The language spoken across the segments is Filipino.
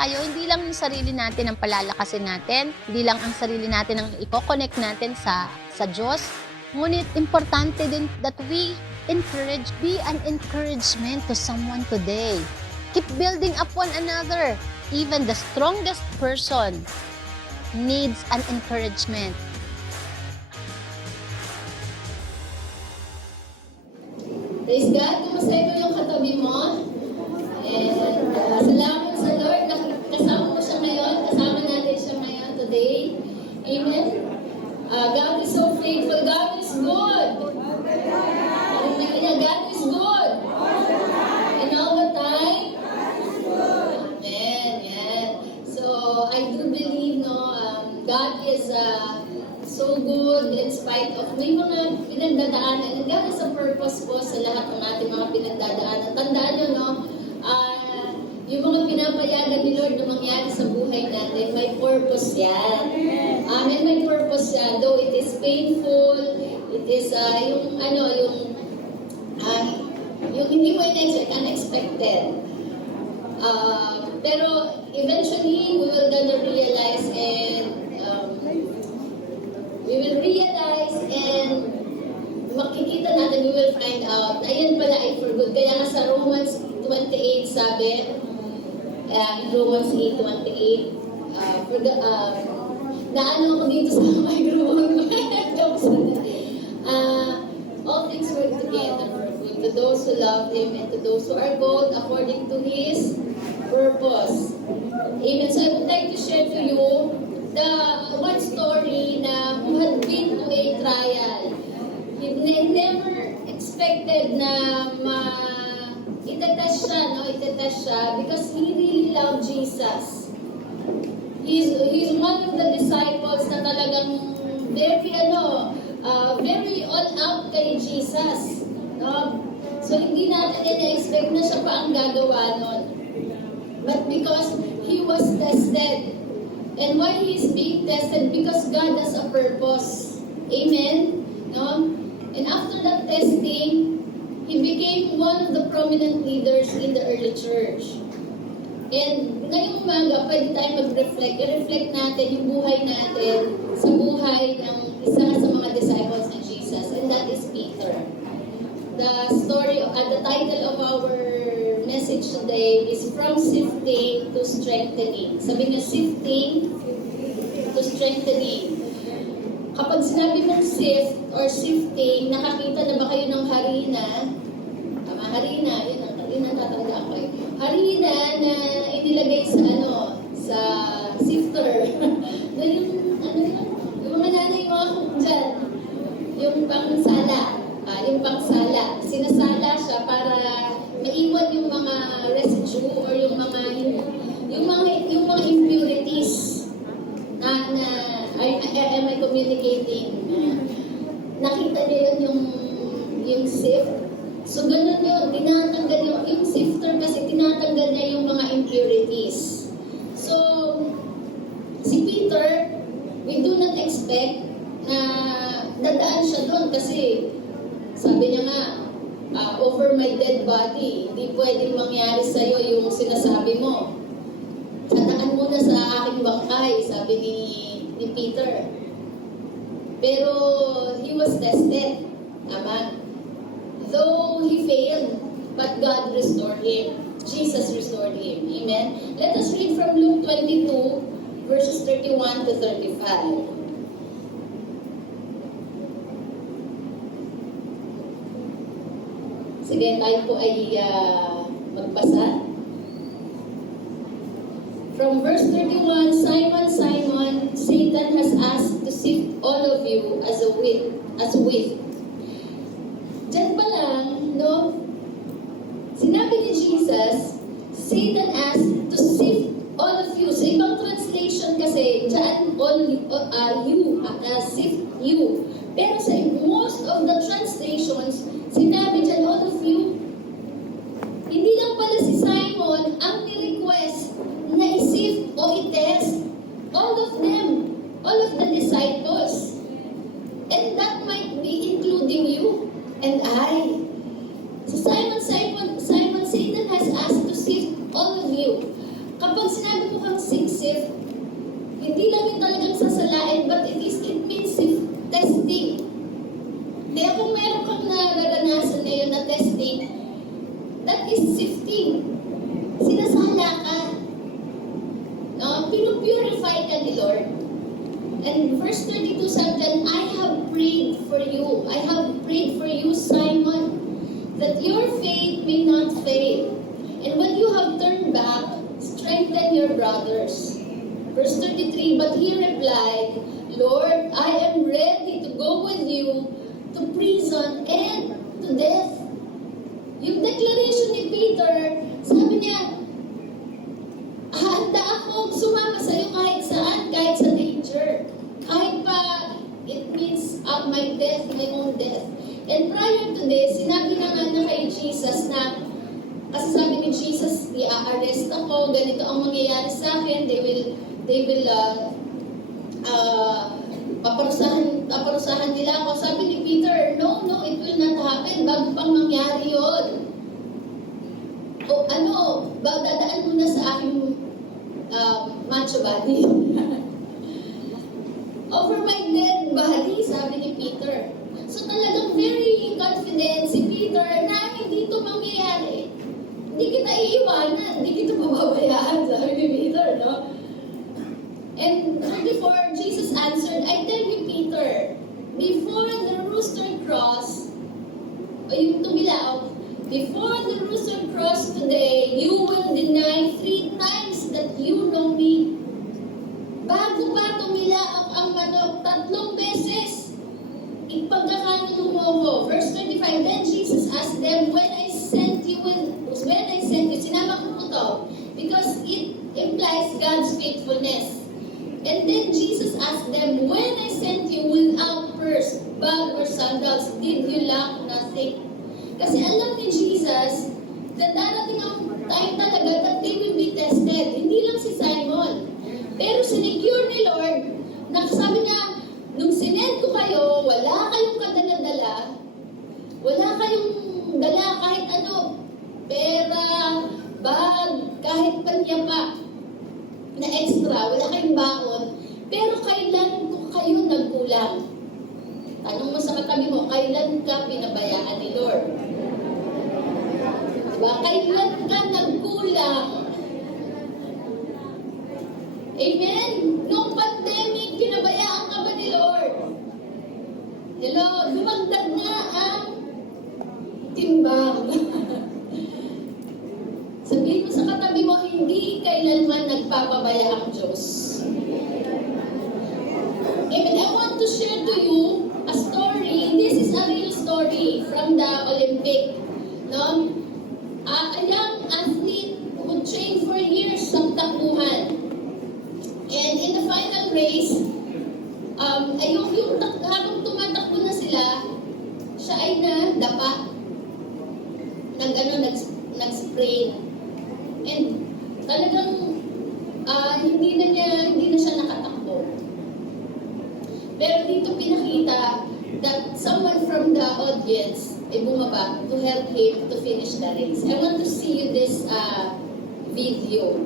tayo, hindi lang yung sarili natin ang palalakasin natin, hindi lang ang sarili natin ang i-connect natin sa Diyos, ngunit importante din that we be an encouragement to someone today. Keep building up one another. Even the strongest person needs an encouragement. Praise God, kumusta mo yung katabi mo? And salamat sa Lord na kasama mo siya ngayon, kasama natin siya ngayon today. Amen? God is so faithful, God is good. God is good. And all the time? Amen, yan. So, I do believe, God is so good in spite of may mga pinagdadaanan. And God has a purpose po sa lahat ng ating mga pinagdadaanan. Tandaan nyo, yung mga pinapayagan ni Lord na mangyari sa buhay natin, may purpose yan. Amen, may purpose yan. Though it is painful, it is yung hindi mo in-expect, unexpected. Pero eventually, we will gonna realize and makikita natin, we will find out, ayan pala ay for good. Kaya nga sa Romans 28 sabi, Romans 8:28, naano ako dito sa microphone. All things work together for good to those who love Him and to those who are called according to His purpose. Amen. So I would like to share to you the one story na who had been to a trial. He never expected na itetest siya because he really loved Jesus. He's one of the disciples na talagang very all out kay Jesus. No? So hindi natin i-expect na siya pa ang gagawa nun. But because he was tested. And why he is being tested? Because God has a purpose. Amen? No? And after that testing, he became one of the prominent leaders in the early church. And ngayong umaga, pwede tayo mag-reflect. I-reflect natin yung buhay natin sa buhay ng isa sa mga disciples ng Jesus. And that is Peter. The story, the title of our message today is From Sifting to Strengthening. Sabi niya, sifting to strengthening. Kapag sinabi mong sift or sifting, nakakita na ba kayo ng harina? Tama, harina. Yun ang harina, tatandaan ko eh. Harina na inilagay sa sifter. Na yung mga nanay mga cook dyan. Yung pangsala. Sinasala siya para maiwan yung mga residue or yung mga impurities na am I communicating? Nakita niyo yun yung sift. So ganun yun, tinatanggal yung sifter kasi tinatanggal niya yung mga impurities. So si Peter, we do not expect na dadaan siya doon kasi sabi niya nga, over my dead body, hindi pwedeng mangyari sa'yo yung sinasabi mo. Sadaan mo na sa aking bangkay, sabi ni Peter. Pero he was tested. Tama? Though he failed, but God restored him. Jesus restored him. Amen? Let us read from Luke 22, verses 31 to 35. Sige, tayo po ay magbasa. From verse 31, Simon, Simon, Satan has asked to sift all of you as wheat. Diyan pa lang, no? Sinabi ni Jesus, Satan asked to sift all of you. Sa ibang translation kasi, diyan sift you. Pero sa most of the translations, sinabi dyan, all of you, hindi lang pala si Simon ang ni-request na i-sift o i-test. All of them, all of the disciples. And that might be including you and I. So Simon, Satan has asked to sift all of you. Kapag sinabi ko kang siksik, hindi lang yung talagang sasalain, but it means testing. Kaya kung meron kang nararanasan ngayon na testing, that is sifting. Sinasala ka. No? Pinupurify ka ni Lord. And verse 32 said, "Then I have prayed for you. I have prayed for you, Simon, that your faith may not fail. And when you have turned back, strengthen your brothers." Verse 33, "But he replied, Lord, I am ready to go with you to prison and to death." Yung declaration ni Peter, sabi niya, handa akong sumama sa iyo kahit saan, kahit sa danger. Kahit pa it means my death, my own death. And prior to this, sinabi na nga na kay Jesus na, kasi sabi ni Jesus, i-arrest ako, ganito ang mangyayari sa akin, they will paparusahan nila ako. Sabi ni Peter, no, it will not happen, bago pang mangyari yun. O dadaan muna sa aking macho body. Over my dead body, sabi ni Peter. So talagang very confident si Peter na hindi ito mangyayari. Hindi kita iiwanan, hindi kita mababayaan, sabi ni Peter, no? And 34, Jesus answered, "I tell you, Peter, before the rooster crows," o yung tumilaw, "before the rooster crows today, you will deny 3 times that you know me." Bago pa tumilaok ang manok, 3 beses, ipagkakanulo mo ko. Verse 25, "Then Jesus asked them, when I sent you, sinama ko po to, because it implies God's faithfulness. And then Jesus asked them, when I sent you without purse, bag, or sandals, did you lack nothing?" Kasi alam ni Jesus na darating ang time talaga that they will be tested. Hindi lang si Simon. Pero sinecure ni Lord, na sabi niya, nung sinend ko kayo, wala kayong kadala-dala, wala kayong dala kahit ano, pera, bag, kahit panya pa na extra, wala kayong baon, pero kailan ko kayo nagkulang? Tanong mo sa katabi mo, kailan ka pinabayaan ni Lord? Diba? Kailan ka nagkulang? Amen? Noong pandemic, pinabayaan ka ba ni Lord? Hello? Dumagdag nga ang timbang. Sabihin mo sa katabi mo, hindi kailanman nagpapabaya ang Diyos. Amen. I want to share to you a story. This is a real story from the Olympic. No? A young athlete who trained for years sa takbuhan. And in the final race, habang tumatakbo na sila, siya ay nadapa. Nag-sprain. And talagang hindi na siya nakatakbo. Pero dito pinakita that someone from the audience ay bumaba to help him to finish the race. I want to see you this video.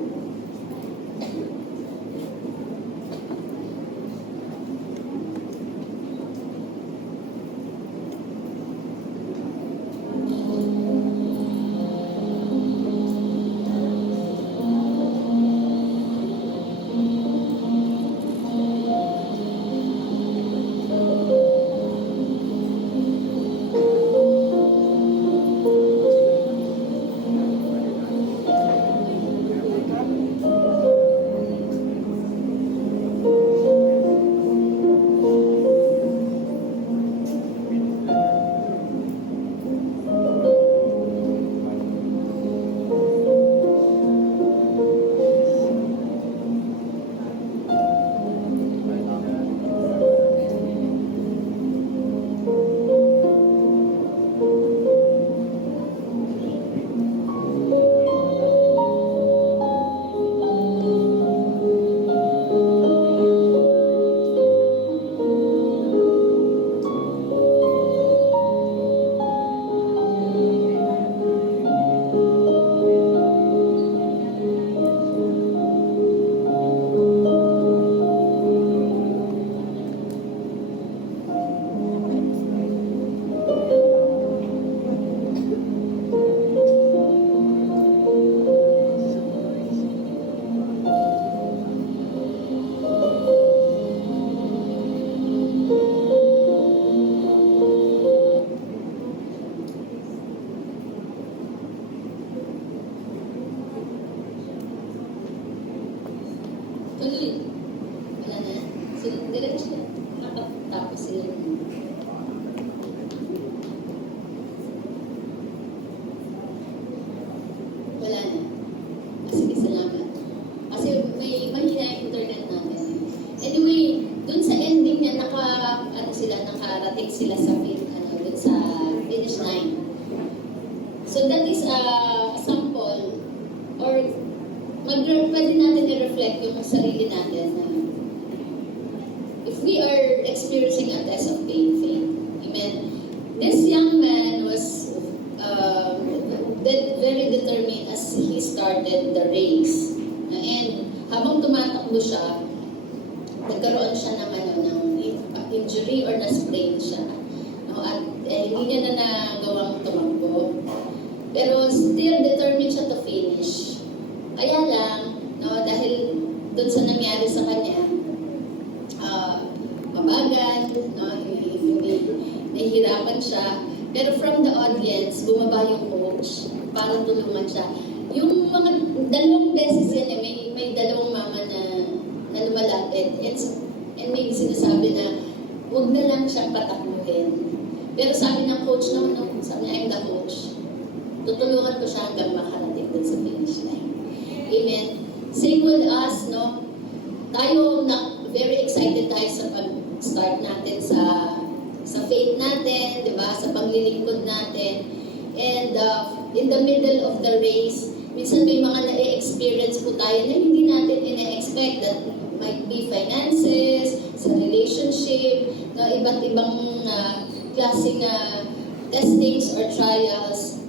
dun sa finish line. So that is a sample, or pwede natin i-reflect yung sarili natin na if we are experiencing a test of faith. Amen. This young man was very determined as he started the race. And habang tumatakbo siya, nagkaroon siya ng injury or na-sprain siya. No, at hindi niya na nagawang tumakbo. Pero still determined siya to finish. Kaya lang, no, dahil dun sa nangyari sa kanya, mabagal, no, nahihirapan siya. Pero from the audience, bumaba yung coach para tulungan siya. Yung mga dalawang beses yan, may dalawang mama na lumalapit. And may sinasabi na, huwag na lang siyang patakbuhin. Pero sabi ng coach naman, sabi niya, I'm the coach. Tutulungan ko siya hanggang makarating dun sa finish line. Amen. Same with us, no? Tayo, very excited tayo sa pag-start natin sa faith natin, di ba? Sa paglilingkod natin. And in the middle of the race, minsan may mga na-experience po tayo na hindi natin ina-expect, that might be finances, sa relationship, na iba't ibang klaseng testings or trials.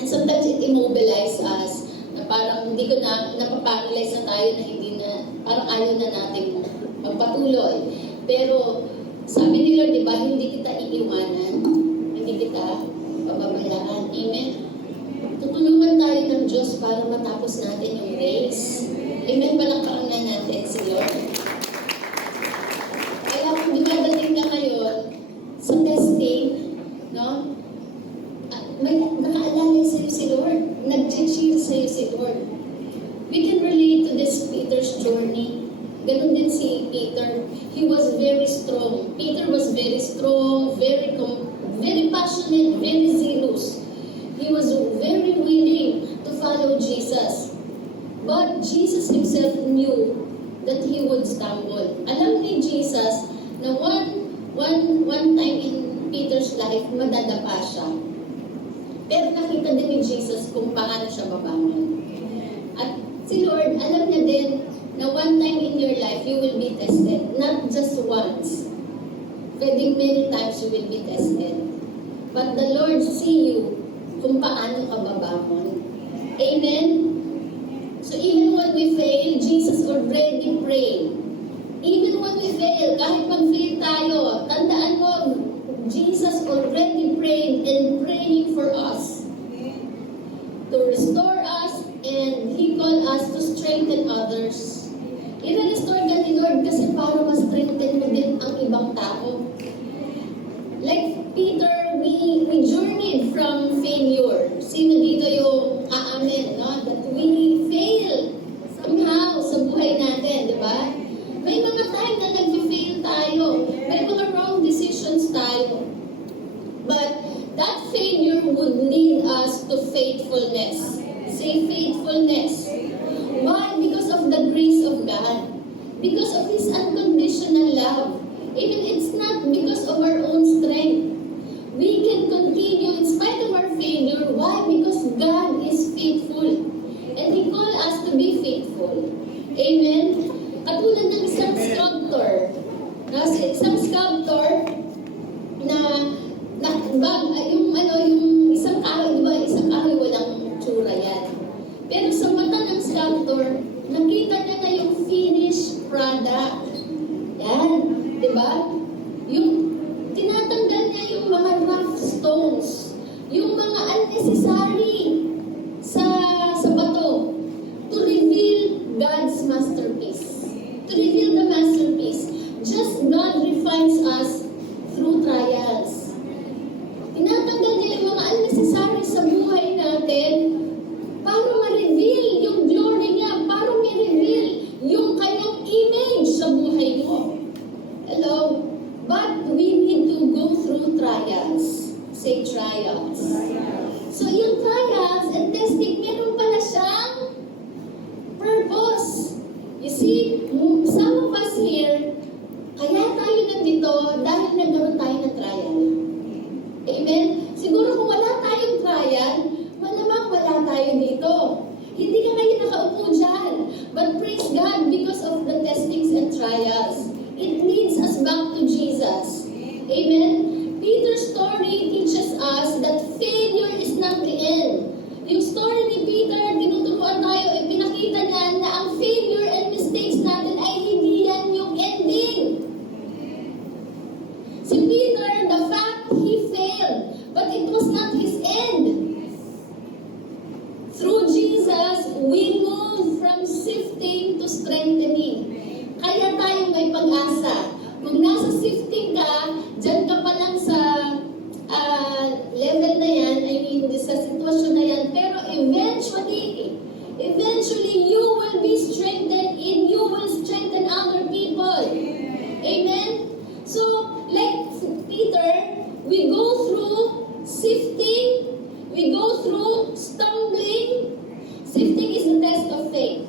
And sometimes it immobilize us, na parang hindi ko napaparalyze na tayo na hindi na, parang ayaw na natin magpatuloy. Pero sabi ni Lord, di ba, hindi kita iiwanan, hindi kita pababayaan. Amen? Tutulungan tayo ng Diyos para matapos natin yung race. Amen? Palakpakan na natin si Lord. Kaya kung dumadating ka ngayon sa testing, no? May nakaalala sa'yo si Lord. Nag-cheer sa'yo si Lord. We can relate to this Peter's journey. Ganon din si Peter. He was very strong. Peter was very strong, very passionate, very zealous. He was very willing to follow Jesus. But Jesus himself knew that he would stumble. Alam ni Jesus na one time in Peter's life, madadapa siya. Pero nakita din ni Jesus kung paano siya babangon. At si Lord, alam niya din na one time in your life, you will be tested. Not just once. Pwedeng many times you will be tested. But the Lord see you kung paano ka babangon. Amen? So even when we fail, Jesus already prayed. Even when we fail, kahit mag-fail tayo, tandaan mo, Jesus already prayed and praying for us to restore us, and He called us to strengthen others. I-restore ka ni Lord kasi para ma-strengthen mo din ang ibang tao. Like Peter, we journeyed from failure. Sino dito yung aamin, no? That we fail somehow sa buhay natin, di ba? May mga time na nag-fail tayo. May mga wrong decisions tayo. But that failure would lead us to faithfulness. Say faithfulness. Why? Because of the grace of God. Because of His unconditional love. Even it's not because of our own strength. We can continue in spite of our failure. Why? Because God is faithful. And He called us to be faithful. Amen? Katulad ng isang sculptor. Isang sculptor na yung isang kahoy, di ba? Isang kahoy walang tsura yan. Pero sa mata ng sculptor, nakita niya na yung finished product. Yan, di ba? Yung tinatanggal niya yung mga rough stones, yung mga unnecessary sa bato, to reveal God's masterpiece. To reveal the masterpiece. Just God refines us through trials. Tinatanggal niya yung mga unnecessary sa buhay natin para ma-reveal yung glory niya, para ma-reveal yung kanyang image sa buhay mo. Hello? But we need to go through trials. Say trials. So yung trials and testing, meron pala siyang purpose. You see, some of us here, kaya tayo nandito dahil nagkaroon tayo ng trial. Peter's story teaches us that failure is not the end. Yung story ni Peter, tinuturuan tayo, pinakita niya na ang failure and mistakes natin ay hindi yan yung ending. Si Peter, the fact he failed, but it was not his end. Through Jesus, we move from sifting to strengthening. Kaya tayo may pag-asa. Kung nasa sifting ka, dyan ka pa lang sa level na yan, I mean, sa sitwasyon na yan, pero eventually, you will be strengthened and you will strengthen other people. Amen? So, like Peter, we go through sifting, we go through stumbling. Sifting is a test of faith.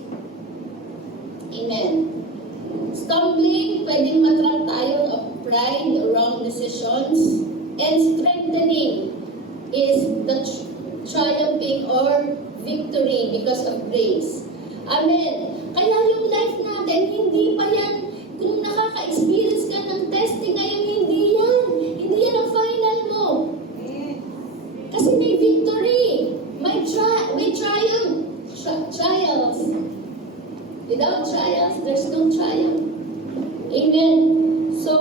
Amen. Stumbling, pwedeng matrap tayo of pride, wrong decisions. And strengthening is the triumphing or victory because of grace. Amen. Kaya yung life natin, hindi pa yan, kung nakaka-experience ka ng testing ngayon, hindi yan ang final mo. Kasi may victory, may triumph, trials. Without trials, there's no triumph. Amen. So,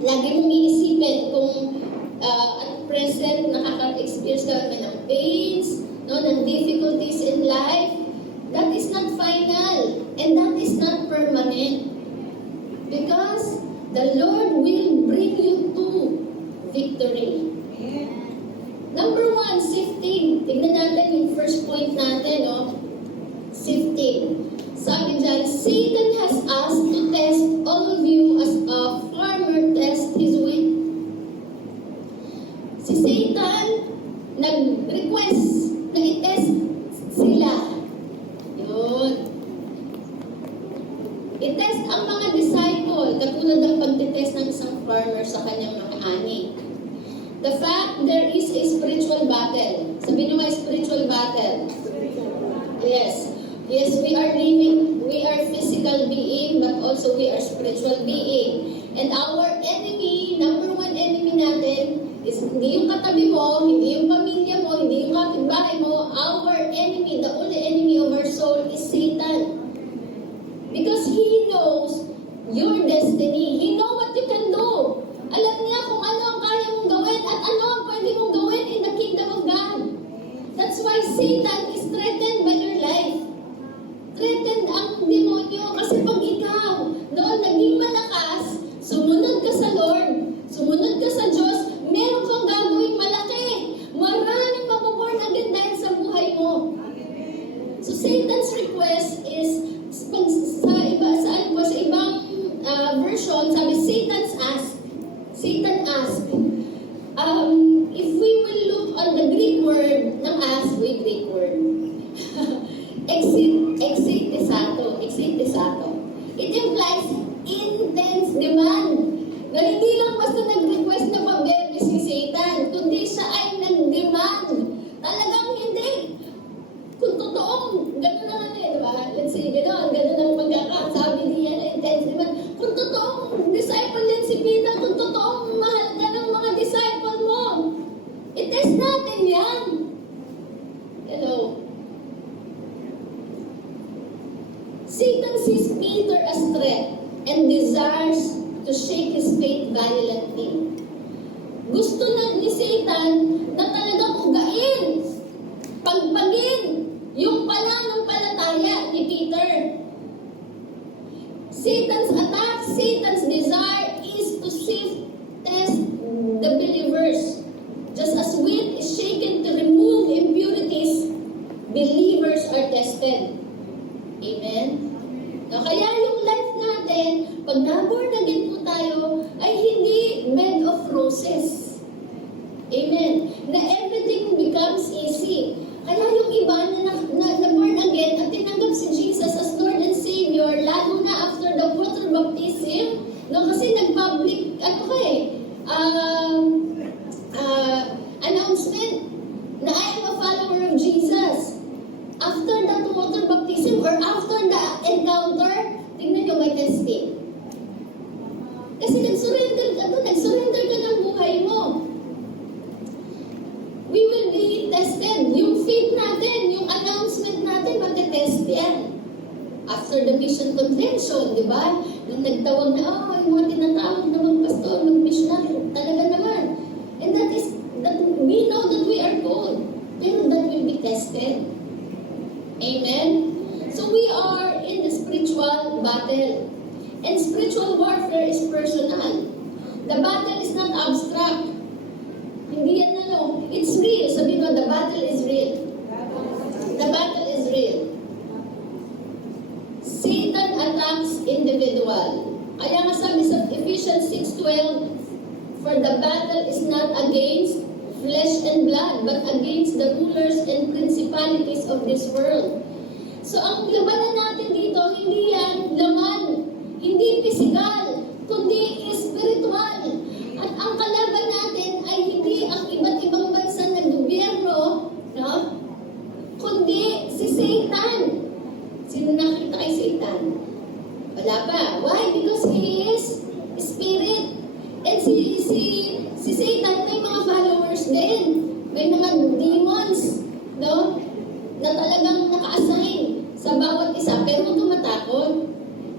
lagi mong iisipin kung at present nakaka-experience ka ng pains, no, ng difficulties in life, that is not final and that is not permanent. Because the Lord will bring you to victory. Number 1, sifting. Tignan natin yung first point natin, no? Sifting. Sabi dyan, Satan has asked to test all of you as a farmer tests his wheat. Si Satan nag-request na i-test sila. Yun. I-test ang mga disciple, katulad ng pag-test ng isang farmer sa kanyang mga ani. The fact there is a spiritual battle. Sabihin mo, spiritual battle. Yes. Yes, we are physical being, but also we are spiritual being. And our enemy, number 1 enemy natin, is hindi yung katabi mo, hindi yung pamilya mo, hindi yung kapitbahay mo. Our enemy, the only enemy of our soul is Satan. Because he knows your destiny. He knows what you can do. Alam niya kung ano ang kaya mong gawin at ano ang pwede mong gawin in the kingdom of God. That's why Satan is threatened by your life. Threatened ang demonyo kasi pag ikaw noon naging malakas, sumunod ka sa Lord, sumunod ka sa Diyos, meron kang gagawing malaki. Maraming mapaborn agad dahil sa buhay mo. So Satan's request is, sa ibang version, sabi Satan asked. If we will look on the Greek word ng ask, Greek word. Exitato. It implies intense demand. Na hindi lang basta nag-request na pabebe si Satan, kundi siya ay nag-demand. Talagang hindi. Kung totoong, gano'n naman diba? Let's say, gano'n ang pagkakasabi niya na intense demand. Kung totoong disciple yan si Peter, kung totoong mahal ka ng mga disciple mo, i-test natin yan. Hello. Satan sees Peter as threat and desires to shake his faith violently. Gusto na ni Satan na talagang ugain, pagpagin yung pananampalataya ni Peter. Satan's attack, Satan's desire is to test the believers. Just as wheat is shaken to remove impurities, believers are tested. Amen? Kaya yung life natin, pag na-born again po tayo, ay hindi bed of roses. Amen? battle is real. The battle is real. Satan attacks individual. Kaya nga sabi sa Ephesians 6:12, for the battle is not against flesh and blood, but against the rulers and principalities of this world. So ang labanan natin dito, hindi yan laman, hindi physical, kundi spiritual. At ang kalaban natin ay hindi ang iba't ibang bansa na gobyerno, no? Kundi si Satan. Sino nakita kay Satan? Wala pa. Why? Because he is spirit. And si Satan may mga followers din. May mga demons, no? Na talagang naka-assign sa bawat isa. Pero huwag kang matakot.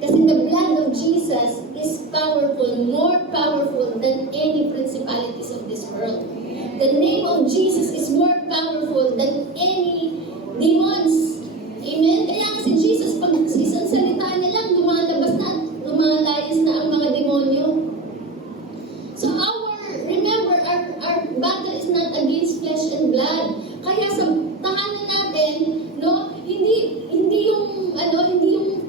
Kasi the blood of Jesus is powerful, more powerful than any principalities of this world. The name of Jesus is more powerful than any demons. Amen? Kaya nga si Jesus, pag isang salita niya lang, lumalabas na, lumalayas na ang mga demonyo. So remember, our battle is not against flesh and blood. Kaya sa tahanan natin, no, hindi yung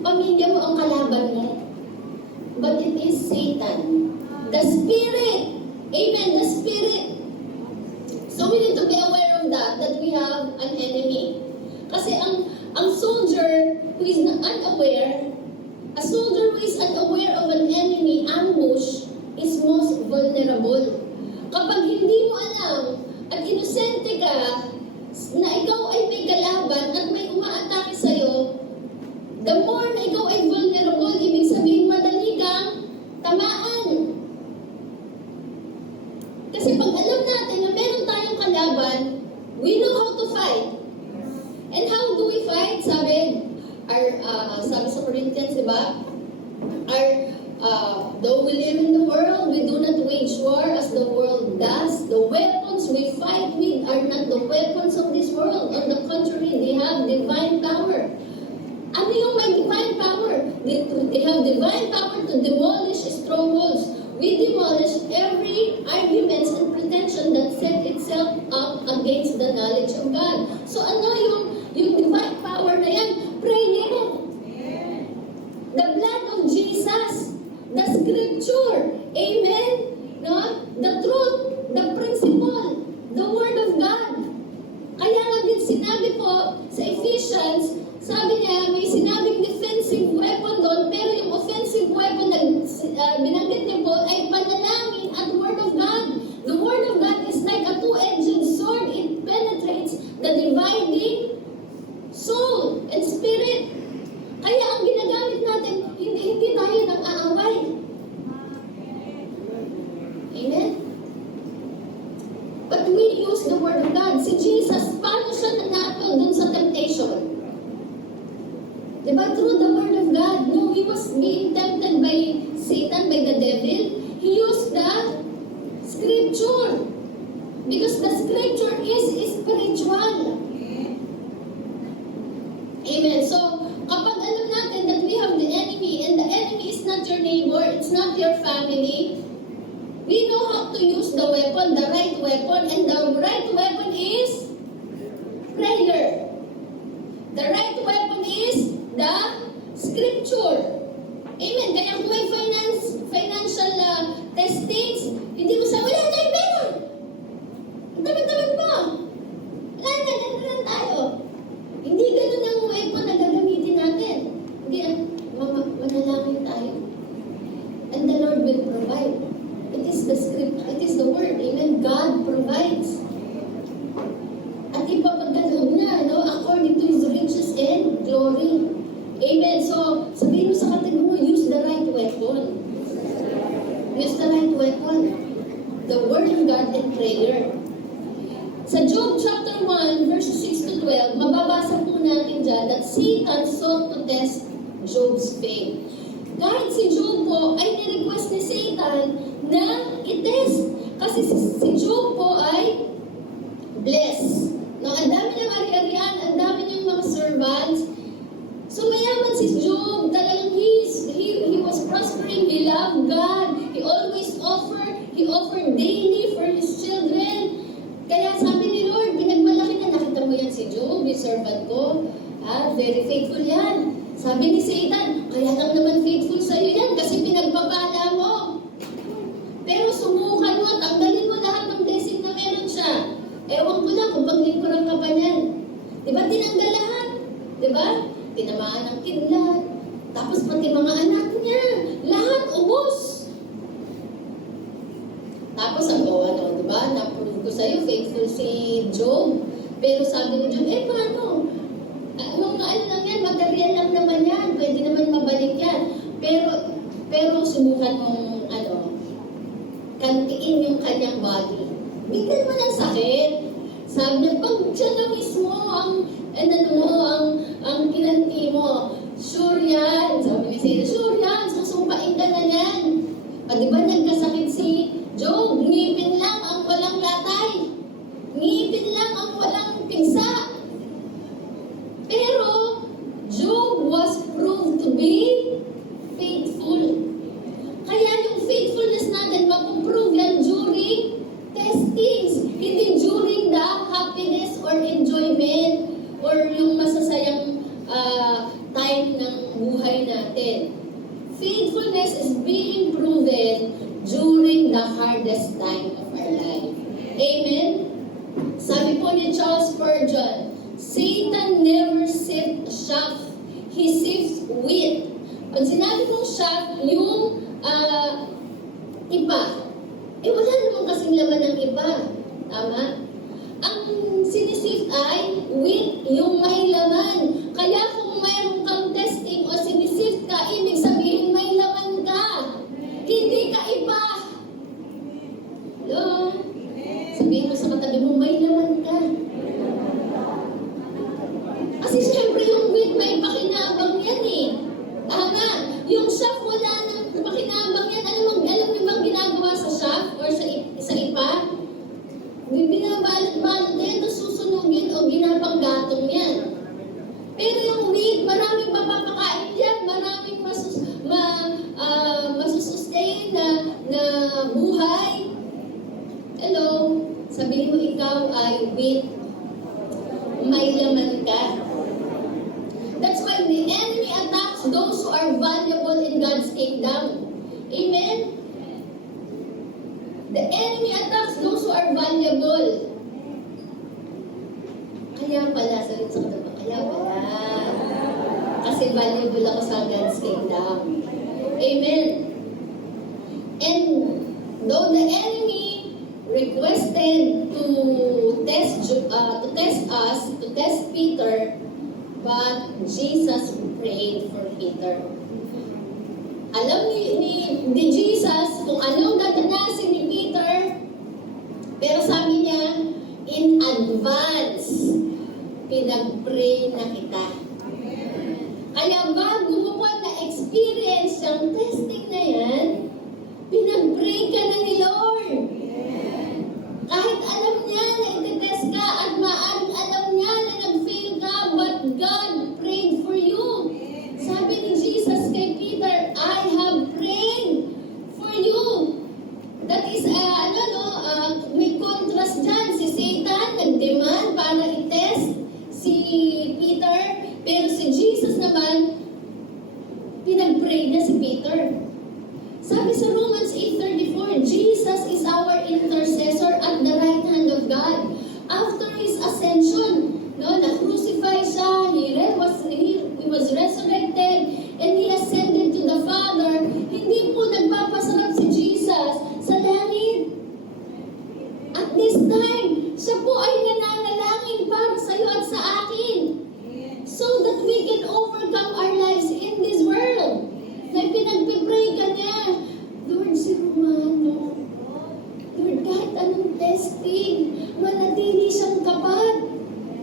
pamilya mo ang kalaban mo. But it is Satan. The spirit. Amen, the spirit. So we need to be aware of that we have an enemy. Kasi ang soldier who is unaware, a soldier who is unaware of an enemy ambush is most vulnerable. Kapag hindi mo alam at inosente ka na ikaw ay may kalaban at may umaatake sa'yo, the more na ikaw ay vulnerable, ibig sabihin madali kang tamaan. Kasi pag alam natin na meron tayong kalaban, we know how to fight. And how do we fight? Sabi sa Corinthians, di ba? Though we live in the world, we do not wage war as the world does. The weapons we fight with are not the weapons of this world. On the contrary, they have divine power. Ano yung may divine power? They have divine power to demolish strongholds. We demolish every arguments and pretension that set itself up against the knowledge of God. So ano yung divine power na yan? Prayer. The blood of Jesus. The scripture. Amen? No? The truth. The principle. The word of God. Kaya nga din sinabi po sa Ephesians, sabi niya, may sinabing defensive weapon doon, pero yung offensive weapon na binanggit niya po ay panalangin at word of God. The word of God is like a two-edged sword. It penetrates the dividing soul and spirit. Kaya ang ginagamit natin, hindi tayo nang aaway. Amen? But we use the word of God. Si Jesus, paano siya nanatol dun sa temptation? Diba? Through the word of God. No, he was being tempted by Satan, by the devil. He used the scripture. Because the scripture is spiritual. Amen. So, kapag alam natin that we have the enemy, and the enemy is not your neighbor, it's not your family, we know how to use the weapon, the right weapon, and the right weapon is prayer. The right weapon is the scripture. Amen. Kaya kung may financial testings, hindi mo sabi, wala tayong pera. Ang tamad-tamad pa. Wala na, ganun lang tayo. Hindi ganun ang weapon na gagamitin natin. Hindi, manalangin tayo. And the Lord will provide. It is the scripture, it is the word. Amen. God provides. At ipapagkaloob na, no? According to His riches and glory. Amen. So, sabihin mo sa kapatid mo, use the right weapon. Use the right weapon. The word of God and prayer. Sa Job chapter 1, verses 6 to 12, mababasa po natin dyan that Satan sought to test Job's faith. Kahit si Job po ay nirequest ni Satan na i-test. Kasi si Job po ay blessed. No, ang dami ng ari-arian, ang dami niyang mga servants. So mayaman si Job, talagang he was prospering, he loved God, he always offered daily for his children. Kaya sabi ni Lord, pinagmalaki God, very faithful yan. Sabi ni Satan, kaya lang naman faithful sa'yo yan kasi pinagpapala mo. Pero subukan mo, tanggalin mo lahat ng blessing na meron siya. Ewan ko lang kung paglingkuran ka pa niyan. Diba tinanggal lahat? Diba? Tinamaan ng kidlat. Tapos pati mga anak niya, lahat ubos. Tapos ang diba? Na-prove ko sa'yo, faithful si Job. Pero sabi ni Job, paano? Mga lang yan, material lang naman yan. Pwede naman mabalik yan. Pero subukan mong, kantiin yung kanyang body. Bigyan mo ng sakit. Sabi niya, pag siya na mismo ang kinanti mo, sure yan. Sabi ni Satan, sure yan. Susumpain ka na yan. Di ba nagkasakit si Job? Ngipin lang ang walang latay. Ngipin lang ang walang pigsa. Pero, Job was proved to be faithful. Kaya yung faithfulness natin, mag-prove yan during testings. Hindi during the happiness or enjoyment or yung masasayang time ng buhay natin. Faithfulness is being proven during the hardest time of our life. Amen? Sabi po ni Charles Spurgeon, Satan never sifts chaff, he sifts wheat. Pag sinabi kong chaff, yung ipa. Wala naman kasing laman ng ipa. Tama? Ang sinisift ay wheat, yung may laman. Kaya kung mayroon kang testing o sinisift ka, ibig sabihin may laman ka. Hindi ka ipa. Hello? Sabihin mo sa katabi mo, may laman ka. Kasi syempre yung wheat may pakinabang yan eh. Tama? Yung chaff wala nang pakinabang yan. Alam niyo bang ginagawa sa chaff or sa ipa? Binabalot yan, tapos susunugin o ginapanggatong yan. Pero yung wheat, maraming mapapakain yan, maraming masusustain na buhay. Hello? Sabihin mo ikaw ay wheat. May laman ka. That's why the enemy attacks those who are valuable in God's kingdom. Amen? The enemy attacks those who are valuable. Kaya pala, salit sa katabi, kaya pala. Kasi valuable ako sa God's kingdom. Amen? And though the enemy requested to test Peter, but Jesus prayed for Peter. Alam ni Jesus kung anong dadanasin ni Peter, pero sabi niya, in advance, pinag-pray na kita. Kaya bago mo pa na-experience yung testing na yan, pinag-pray ka na ni Lord. Kahit alam niya na iti-test ka at alam niya na nag-fail ka, but God prayed for you. Sabi ni Jesus kay Peter, I have prayed for you. That is, may contrast dyan. Si Satan nag-demand para i-test si Peter, pero si Jesus naman, pinag-pray niya si Peter. Sabi sa Romans 8:34, Jesus is our intercessor at the right hand of God. After His ascension, na-crucify siya, He was resurrected, and He ascended to the Father. Hindi po nagpapasarap si Jesus sa langit. At this time, siya po ay nananalangin para sa iyo at sa akin. So that we can overcome our lives in this world. Na pinagpipray ka niya, Lord, si Romano, Lord, kahit anong testing, manatili siyang tapat.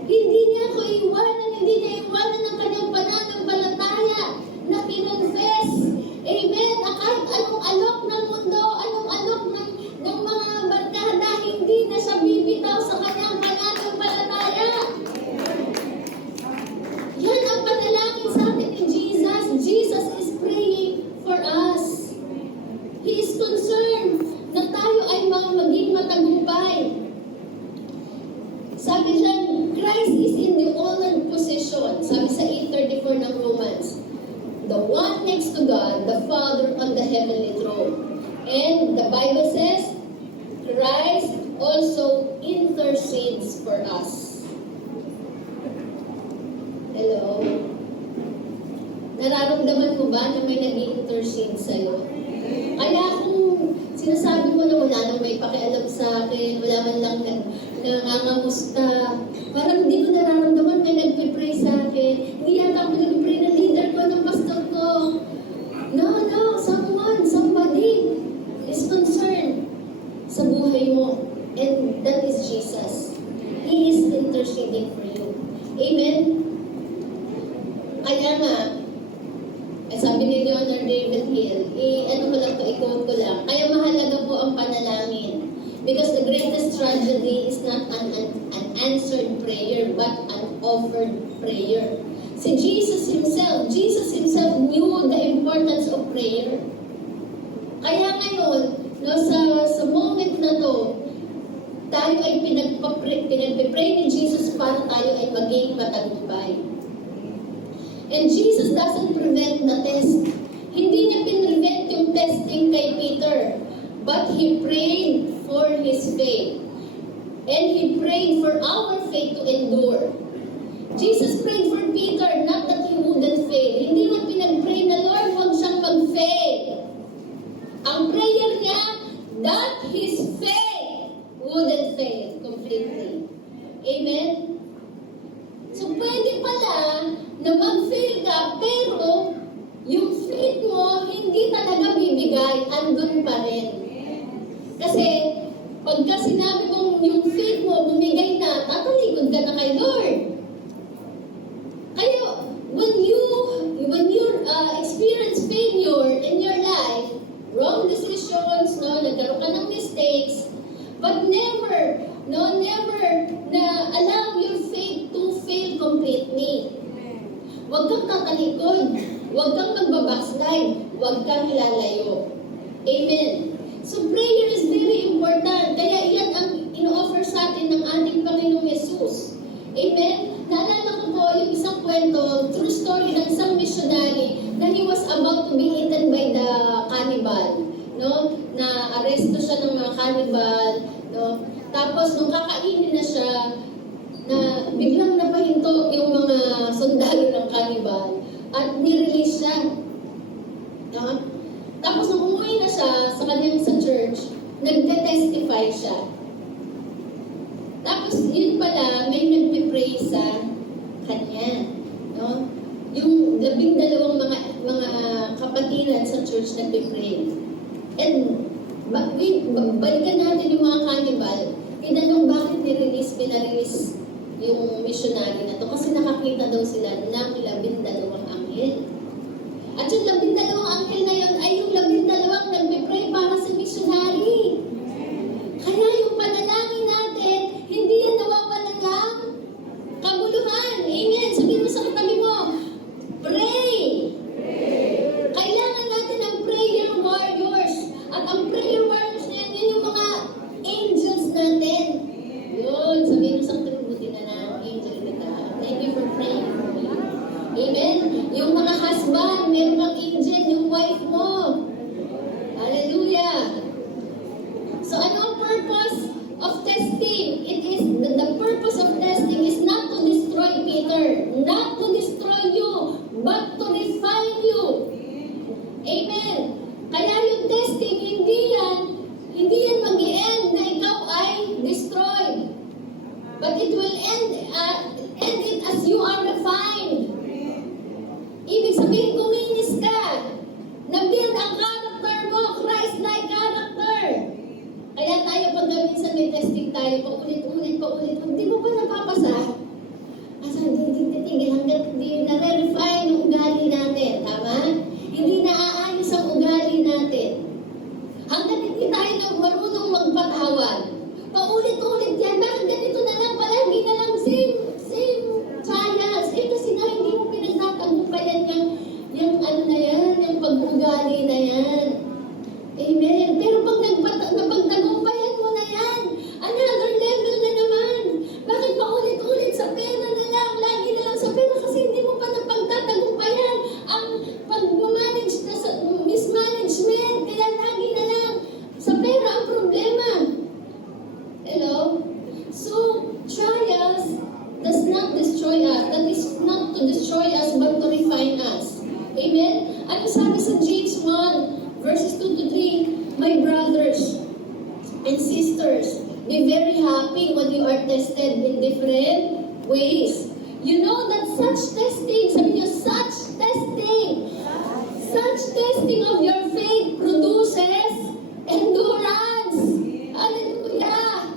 Hindi niya ako iwanan, hindi niya iwanan ang kanyang pananampalataya na kinonfess. Amen? Na kahit anong alok ng mundo, anong alok ng mga barkada, hindi na siya bibitaw sa kanyang pananampalataya. Yan ang panalangin sa atin ni Jesus. Jesus is praying for us. He is concerned na tayo ay maging matagumpay. Sabi dyan, Christ is in the honored position. Sabi sa to God, the Father on the heavenly throne. And the Bible says, Christ also intercedes for us. Hello? Nararamdaman mo ba na may nag-i-intercede sa'yo? Kaya kung sinasabi mo na wala nang may pakialam sa akin, wala man lang nangangamusta, parang hindi ko nararamdaman na nagpipray sa akin, hindi yata ako nagpipray ng leader ko, ng pastor ko. No, someone, somebody is concerned sa buhay mo. And that is Jesus. He is interceding for you. Amen? Kaya nga, sabi ni Leonard David Hill, ano ko lang to, i-quote ko lang, kaya mahalaga po ang panalangin. Because the greatest tragedy is not an answered prayer, but an offered prayer. Si Jesus himself knew the importance of prayer. Kaya ngayon, no, sa moment na to, tayo ay pinagpipray ni Jesus para tayo ay maging matagumpay. And Jesus doesn't prevent the test. Hindi niya pinrevent yung testing kay Peter, but He prayed for his faith. And He prayed for our faith to endure. Jesus prayed for Peter, not that he wouldn't fail. Hindi niya pinag-pray na, Lord, huwag siyang mag-fail. Ang prayer niya, that his faith wouldn't fail completely. Amen? So, pwede pala na mag-fail ka, pero yung faith mo, hindi talaga bibigay, andun pa rin. Kasi, pagka sinabi kong yung faith mo, bumigay na, tatalikod ka na kay Lord. Kaya, when you experience failure in your life, wrong decisions, nagkaroon ka ng mistakes, but never na allow your faith to fail completely. Huwag kang tatalikod, huwag kang magbabackslide, huwag kang lalayo. Amen. So prayer is very important. Kaya iyan ang ino-offer sa atin ng ating Panginoong Yesus. Amen. Naalala ko po yung isang kwento, true story ng isang missionary na he was about to be eaten by the cannibal. No? Na aresto siya ng mga cannibal. No? Tapos nung kakainin na siya, na biglang napahinto yung mga sundalo ng cannibal at nirelease siya. No? Tapos nung umuwi na siya sa kanyang sa church, nagte-testify siya. Tapos yun pala, may nagpipray sa kanya. No? Yung 12 mga kapatiran sa church nagpipray. And balikan natin yung mga cannibal, tinanong bakit pinarelease yung missionary na to. Kasi nakakita daw sila ng 12 anghel. At yung 12 anghel na yun ay yung 12 nagpipray para sa missionary. Kaya yung panalangin natin, hindi yan nawawala ng kabuluhan. Amen. Sabihin mo sa katabi mo, pray! Kailangan natin ng prayer warriors. At ang prayer warriors na yan, yun yung mga angels natin. Yun, sabihin mo sa katabi, buti na angel kita. Thank you for praying for me. Amen. Yung mga husband, meron kang angel, yung wife mo. Hallelujah. So ano ang purpose of testing? It is, the purpose of testing is not to destroy Peter, not to destroy you, but to refine you. Amen. Kaya yung testing, hindi yan mag-i-end na ikaw ay destroyed. But it will end it as you are refined. Ibig sabihin, kuminis ka. Na-build ang character mo, Christ-like character. Kaya tayo pag minsan may testing tayo, paulit-ulit, hindi mo pa napapasa. Asa, hindi titigil hanggang hindi nare-refine yung ugali natin. Tama? Hindi naaayos ang ugali natin. Hanggang hindi tayo marunong magpatawad. Paulit-ulit yan. Bakit ganito na lang? Palagi na lang same trials. Kasi nga hindi mo pinagtatagumpayan yung ano na yan, yung pag-ugali na yan. Amen. Pero pag napagtagumpayan mo na yan, another level na naman. Bakit paulit-ulit sa pera na lang? Lagi na lang sa pera kasi hindi mo pa napagtatagumpayan ang destroy us. That is not to destroy us, but to refine us. Amen? Ano sabi sa James 1, verses 2 to 3, my brothers and sisters, be very happy when you are tested in different ways. You know that such testing, sabi niyo, such testing of your faith produces endurance. Hallelujah!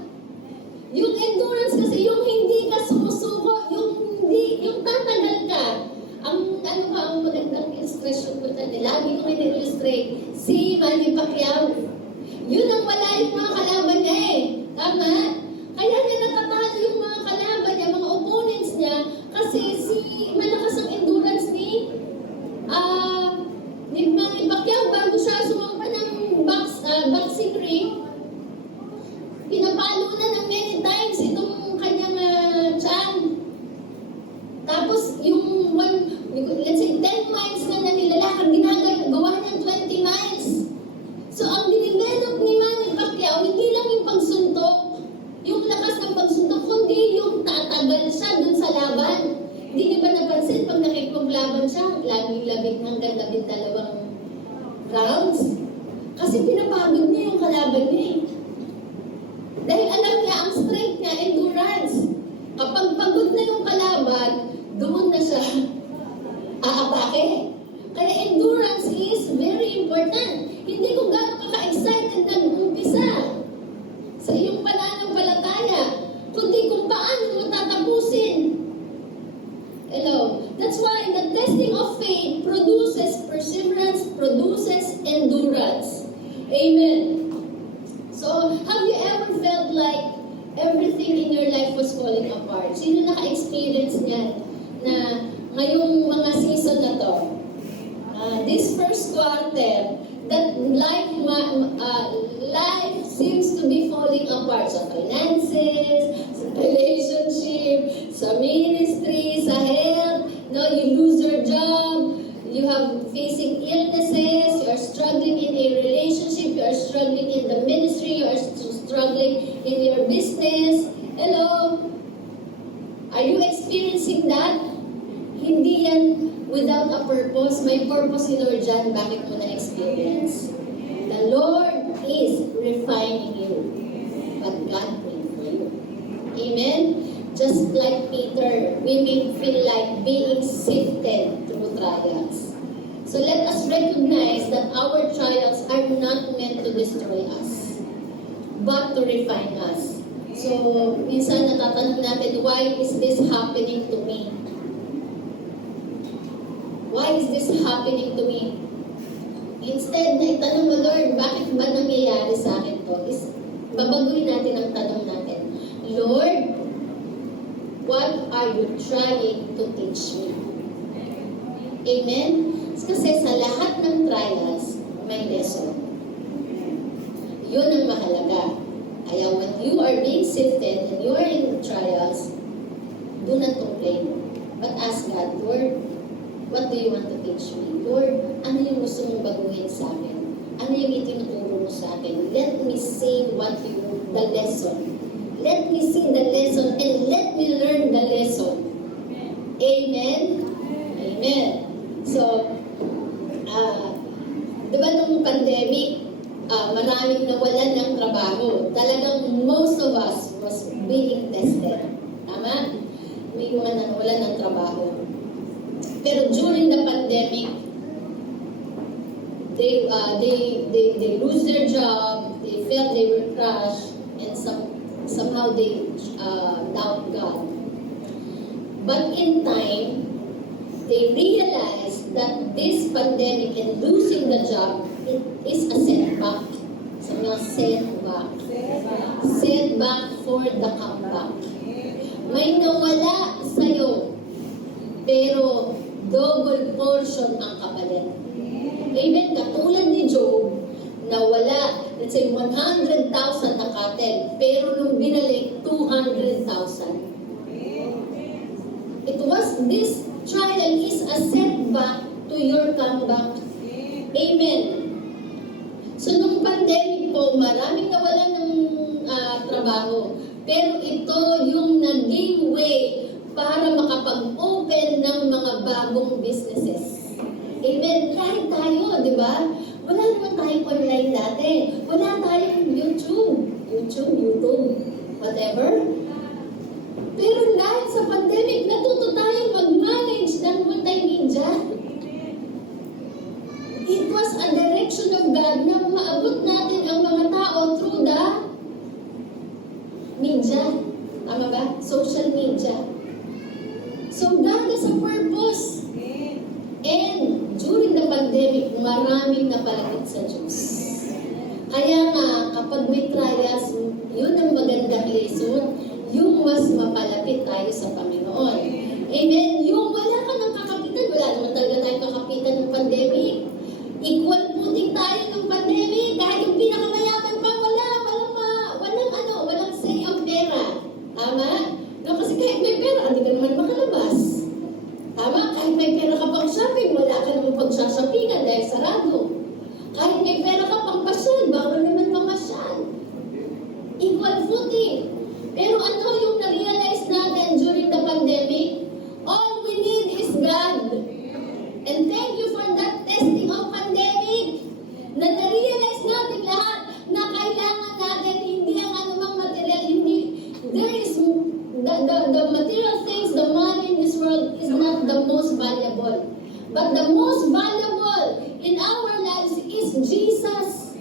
Yung endurance kasi, yung hindi ka sumusuko, yung tatagal ka. Ang magandang illustration ko na, lagi ko in-illustrate, si Manny Pacquiao. Yun ang wala yung mga kalaban niya eh. Tama? Kaya niya natatalo yung mga kalaban niya, mga opponents niya, kasi malakas ang endurance ni Manny Pacquiao bago siya sumampa ng boxing ring. Pinapalo na ng many times itong kanyang tiyan. Tapos yung let's say 10 miles na nilalakad, ginagawa niyang 20 miles. So ang dinidevelop ni Manny Pacquiao, hindi lang yung pagsuntok, yung lakas ng pagsuntok, kundi yung tatagal siya dun sa laban. Hindi niyo ba napansin pag nakipaglaban siya, laging labing hanggang 12 rounds? Kasi pinapagod niya yung kalaban niya eh. Dahil alam niya ang strength niya, endurance. Kapag pagod na yung kalaban, doon na siya aatake. Kaya endurance is very important. Hindi kung gaano ka-excited nag-umpisa sa iyong pananampalataya, kundi kung paano mo tatapusin. Hello? That's why the testing of faith produces perseverance, produces endurance. Amen. So, have you ever felt like everything in your life was falling apart? Sino naka-experience niyan na ngayong mga season na to? This first quarter, that life seems to be falling apart sa finances, sa relationship, sa ministry, sa health. No, you lose your job, you have facing illnesses, you are struggling in a relationship, you are struggling in the ministry, you are struggling in your business. Hello? Are you experiencing that? Hindi yan without a purpose. May purpose si Lord dyan. Bakit mo na-experience? The Lord is refining you. But God prayed for you. Amen? Just like Peter, we may feel like being sifted through trials. So let us recognize that our trials are not meant to destroy us, but to refine us. So, minsan natatanong natin, why is this happening to me? Why is this happening to me? Instead na itanong mo, Lord, bakit ba nangyayari sa akin to? Babaguhin natin ang tanong natin. Lord, what are you trying to teach me? Amen? Kasi sa lahat ng trials, may lesson. Yun ang mahalaga. Kaya when you are being sifted and you are in trials, do not complain. But ask God, Lord, what do you want to teach me? Lord, ano yung gusto mong baguhin sa akin? Ano yung itinuturo mo sa akin? Let me see the lesson. Let me see the lesson and let me learn the lesson. Amen? Amen. So, diba nung pandemic, maraming nawalan ng trabaho. Talagang most of us was being tested. Tama? May mga nawalan ng trabaho. Pero during the pandemic, they lose their job, they felt they were crushed, and somehow they doubt God. But in time, they realized that this pandemic and losing the job, it is a setback. So, setback. Setback for the comeback. May nawala sa'yo, pero double portion ang kapalit. Amen? Katulad ni Job, nawala, let's say 100,000 na cattle, pero nung binalik, 200,000. It was this trial is a setback to your comeback. Amen. So, nung pandemic po, maraming nawalan ng trabaho. Pero ito yung naging way para makapag-open ng mga bagong businesses. Amen. Kahit tayo, di ba? Wala naman tayong online dati. Wala tayong YouTube, whatever. Pero dahil sa pandemic, natuto tayong mag-manage ng multimedia. It was a direction of God na maabot natin ang mga tao through the media. Tama ba? Social media. So God has a purpose. And during the pandemic, maraming napalapit sa Diyos. Kaya nga, kapag may trials, yun ang magandang lesson, yung mas mapalapit tayo sa Panginoon. Amen? Yung wala ka ng kakapitan, wala naman talaga tayong kakapitan ng pandemic. Equal footing tayo ng pandemic, kahit yung pinakamayaman pa, walang say ang pera. Tama? No, kasi kahit may pera, hindi ka naman makalabas. Tama? Kahit may pera ka pang shopping, wala ka naman pagsashoppingan dahil sarado. Kahit may pera ka pang pasyal, bawal naman pamasyal. Equal footing. Pero ano yung na-realize natin during the pandemic? All we need is God. And thank you for that testing of pandemic. Na na-realize natin lahat na kailangan natin hindi ang anumang material, there is the material things, the money in this world is not the most valuable. But the most valuable in our lives is Jesus.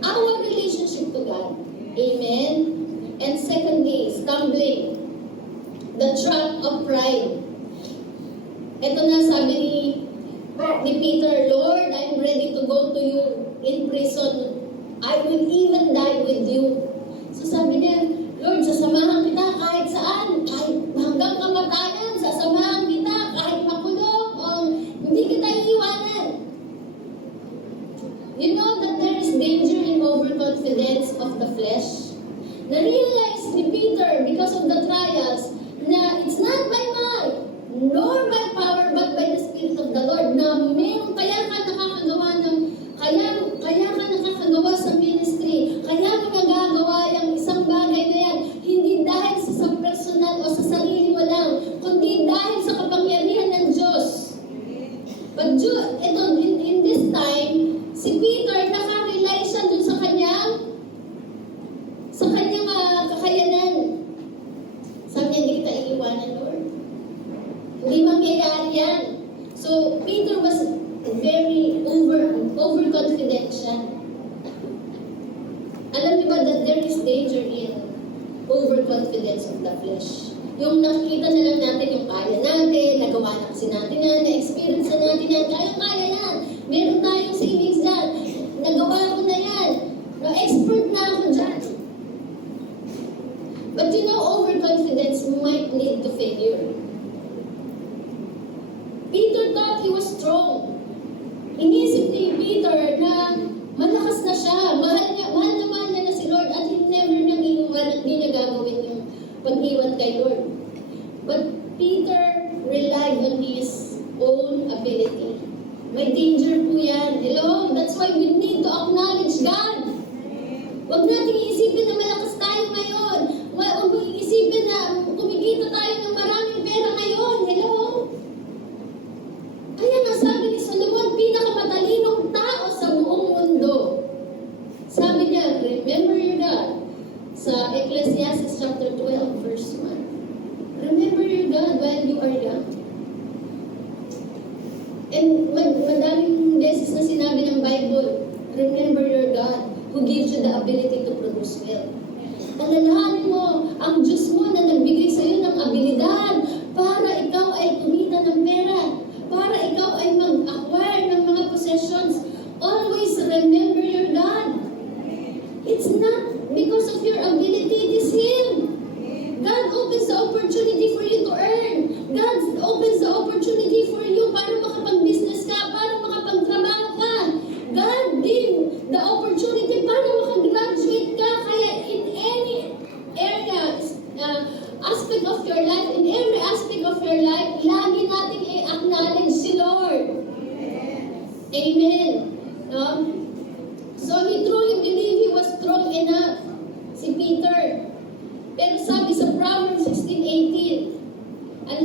Our relationship to God. Amen? And secondly, stumbling. The trap of pride. Ito na sabi ni Peter, Lord, I'm ready to go to you in prison. I will even die with you. So sabi niya, Lord, sasamahan kita kahit saan, kahit hanggang kamatayan, sasamahan kita kahit makulong o hindi kita iiwanan. You know that there is danger in overconfidence of the flesh. Na-realize ni Peter, because of the trials, na it's not by might, nor by power, but by the Spirit of the Lord, na mayroon kaya ka nakakagawa sa ministry, kaya mo nagagawa yung isang bagay na yan, hindi dahil sa personal o sa sarili mo lang, kundi dahil sa kapangyarihan ng Diyos. But in this time, si Peter, nakarely siya dun sa kanyang kakayanan. Sabi niya, hindi kita iiwanan, Lord. Hindi mangyayari yan. So, Peter was very overconfident siya. Alam niyo ba that there is danger in overconfidence of the flesh? Yung nakikita na lang natin yung kaya natin, nagawa na kasi natin yan, na-experience na natin yan, kaya yan. Meron tayong savings dyan, nagawa ko na yan, expert na ako dyan. But you know, overconfidence might lead to failure. Peter thought he was strong. Inisip ni Peter na malakas na siya, mahal na mahal niya na si Lord at never nang iiwan at di niya gagawin yung pag-iwan kay Lord. But Peter relied on his own ability. May danger po yan. Hello? That's why we need to acknowledge God. Huwag natin iisipin na malakas tayo ngayon. Huwag iisipin na kumikita tayo ng maraming pera ngayon. Hello? Kaya nga sabi ni Solomon, pinakamatalinong tao sa buong mundo. Sabi niya, remember your God. Sa Ecclesiastes chapter 12, verse 1. Remember your God while you are young. And madaming beses na sinabi ng Bible, remember your God who gives you the ability to produce wealth. Alalahanin mo ang Diyos mo na nagbigay sa iyo ng abilidad para ikaw ay kumita ng pera, para ikaw ay mag-acquire ng mga possessions. Always remember your God. It's not because of your ability, it is Him. God opens the opportunity for you to earn. God opens the opportunity for you para makapag-business ka, para makapag-trabaho ka. God gave the opportunity para makagraduate ka. Kaya in any area, aspect of your life, in every aspect of your life, lagi natin i-acknowledge si Lord. Amen. No? So he truly believed he was strong enough, si Peter. Pero sabi sa Proverbs 16:18, ano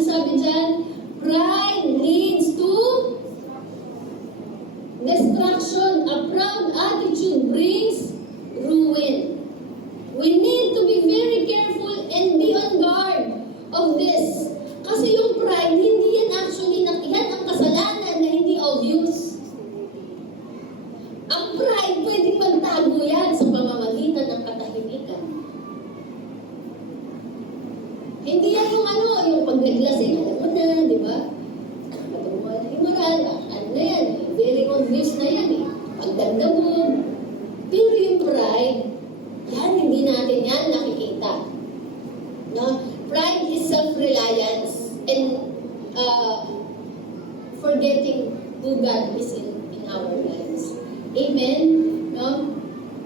Hindi yan yung yung pag naglasing, alam mo na, di ba? Immoral, ano na yan, very obvious na yan eh. Pagdanda mo. Pero yung pride, yan, hindi natin yan nakikita. No? Pride is self-reliance and forgetting who God is in our lives. Amen? No?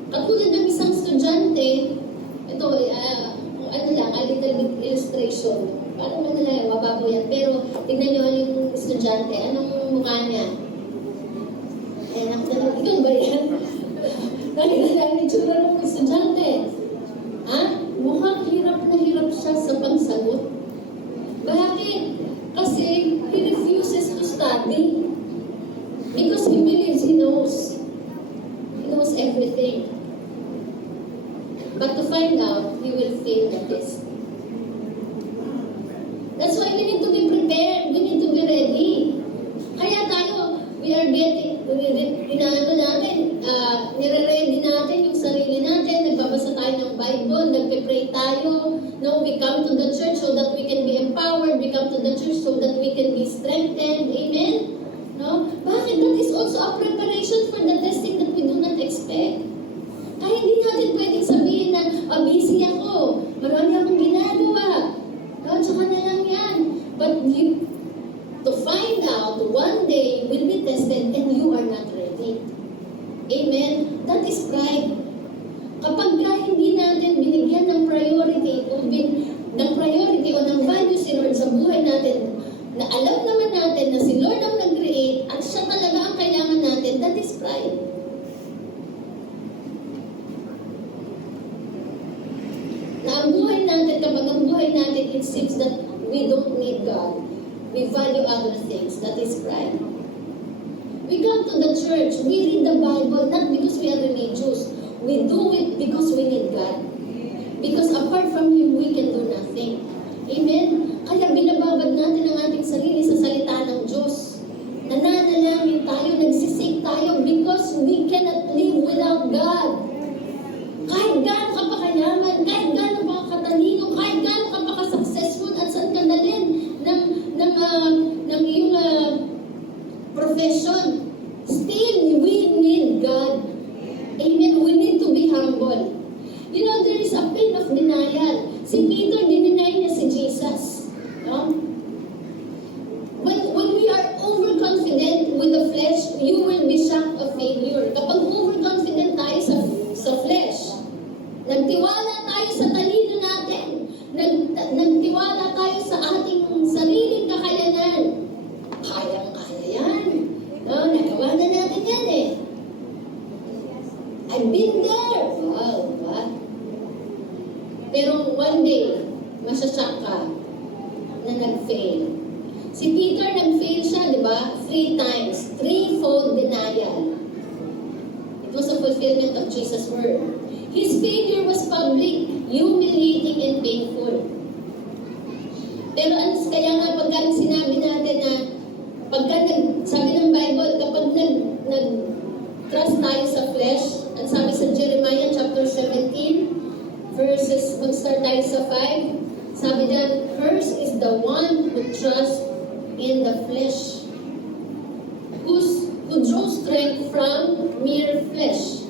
Katulad ng isang estudyante, ito, ano lang, a little bit illustration. Parang ano lang, mababaw yan. Pero, tignan nyo yung estudyante. Anong mukha niya? Ikaw ba yan? Nakita lang yung tsura ng estudyante. Ha? Mukhang hirap na hirap siya sa pagsagot. Bakit? Kasi, he refuses to study. Because he believes he knows. He knows everything. But to find out, he will fail the test. That's why we need to be prepared. We need to be ready. Kaya tayo, we are getting, nire-ready natin yung sarili natin, nagbabasa tayo ng Bible, nagpe-pray tayo. No, we come to the church so that we can be empowered. We come to the church so that we can be strengthened. Amen? No? Bakit? That is also a preparation for the testing that we do not expect. Kaya hindi natin pwedeng sabihin na, busy ako, marami akong ginagawa. No, tsaka na lang yan. But to find out, one day, will be tested and you are not ready. Amen? That is pride. Kapag hindi natin binigyan ng priority o ng values si Lord sa buhay natin, na alam naman natin na si Lord ang nag-create at siya talaga ang kailangan natin, that is pride. Na ang buhay natin, kapag ang buhay natin, it seems that we don't need God. We value other things. That is pride. We come to the church. We read the Bible not because we are religious. We do it because we need God. Because apart from Him, we can do nothing. Amen? Kaya binababad natin ang ating sarili sa salita ng Diyos. Nananalangin tayo, nagsisik tayo because we cannot live without God. Kahit gaano ka pa kayaman, kahit gaano ka katalino, kahit gaano ka pa ka-successful at saan ka dalhin ng iyong profession, still we need God. Amen. We need to be humble. You know, there is a pain of denial. Si Peter, dininay niya si Jesus. No? When we are overconfident with the flesh, you will be shocked of failure. Kapag overconfident tayo sa flesh, nagtiwala tayo sa talino natin, nagtiwala tayo sa ating sariling kakayanan. Kayang-kaya yan. No, nagawa na natin yan eh. I've been there. Wow, diba? Pero one day, masasyak ka na nag-fail. Si Peter nag-fail siya, di ba? 3 times. 3-fold denial. It was a fulfillment of Jesus' word. His failure was public, humiliating, and painful. Pero kaya nga pagka sinabi natin na sabi ng Bible, kapag nag-trust tayo sa flesh, at sabi sa Jeremiah chapter 17, verses, mag-start tayo sa 5, sabi dyan, cursed is the one who trusts in the flesh, who draws strength from mere flesh,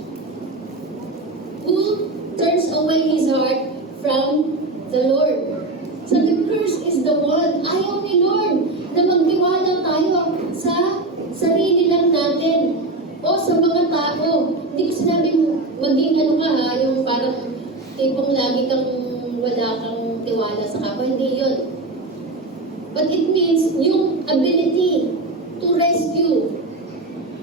who turns away his heart from the Lord. Sabi, cursed is the one, ayaw ni Lord, na magtiwala tayo sa sarili lang natin o sa mga tao. Hindi ko sinabing maging yung parang tipong lagi kang wala kang tiwala sa kapwa. Hindi yun. But it means yung ability to rescue.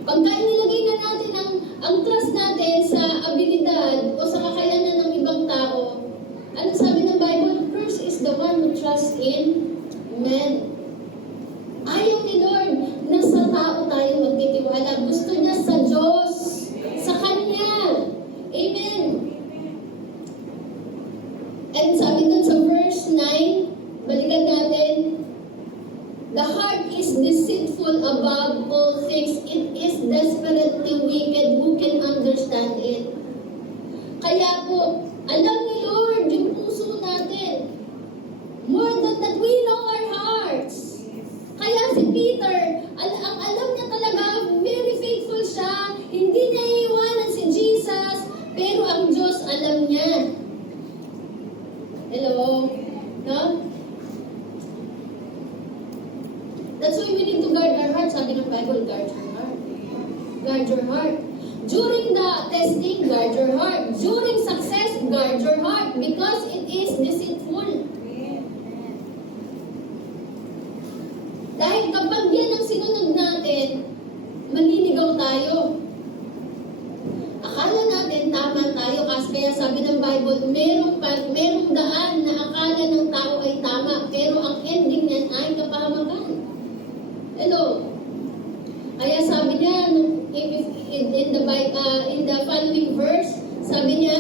Pagka inilagay na natin ang trust natin sa abilidad o sa kakayanan ng ibang tao, ano sabi ng Bible? First is the one who trusts in man. Ayaw ni Lord na sa tao tayo magtitiwala. Gusto niya sa Diyos, sa Kanya. Amen. And sabi dun sa verse 9, balikan natin, the heart is deceitful above all things. It is desperately wicked. Who can understand it? Kaya po, alam ni Lord yung puso natin. More Hello? No? That's why we need to guard our heart. Sabi ng Bible, guard your heart. Guard your heart. During the testing, guard your heart. During success, guard your heart because it is deceitful. Dahil kapag yan ang sinunod natin, maliligaw tayo. Akala natin tama tayo kasi kaya sabi ng Bible, merong daan na akala ng tao ay tama, pero ang ending niyan ay kapahamakan. Hello? Kaya sabi niya, in the following verse, sabi niya,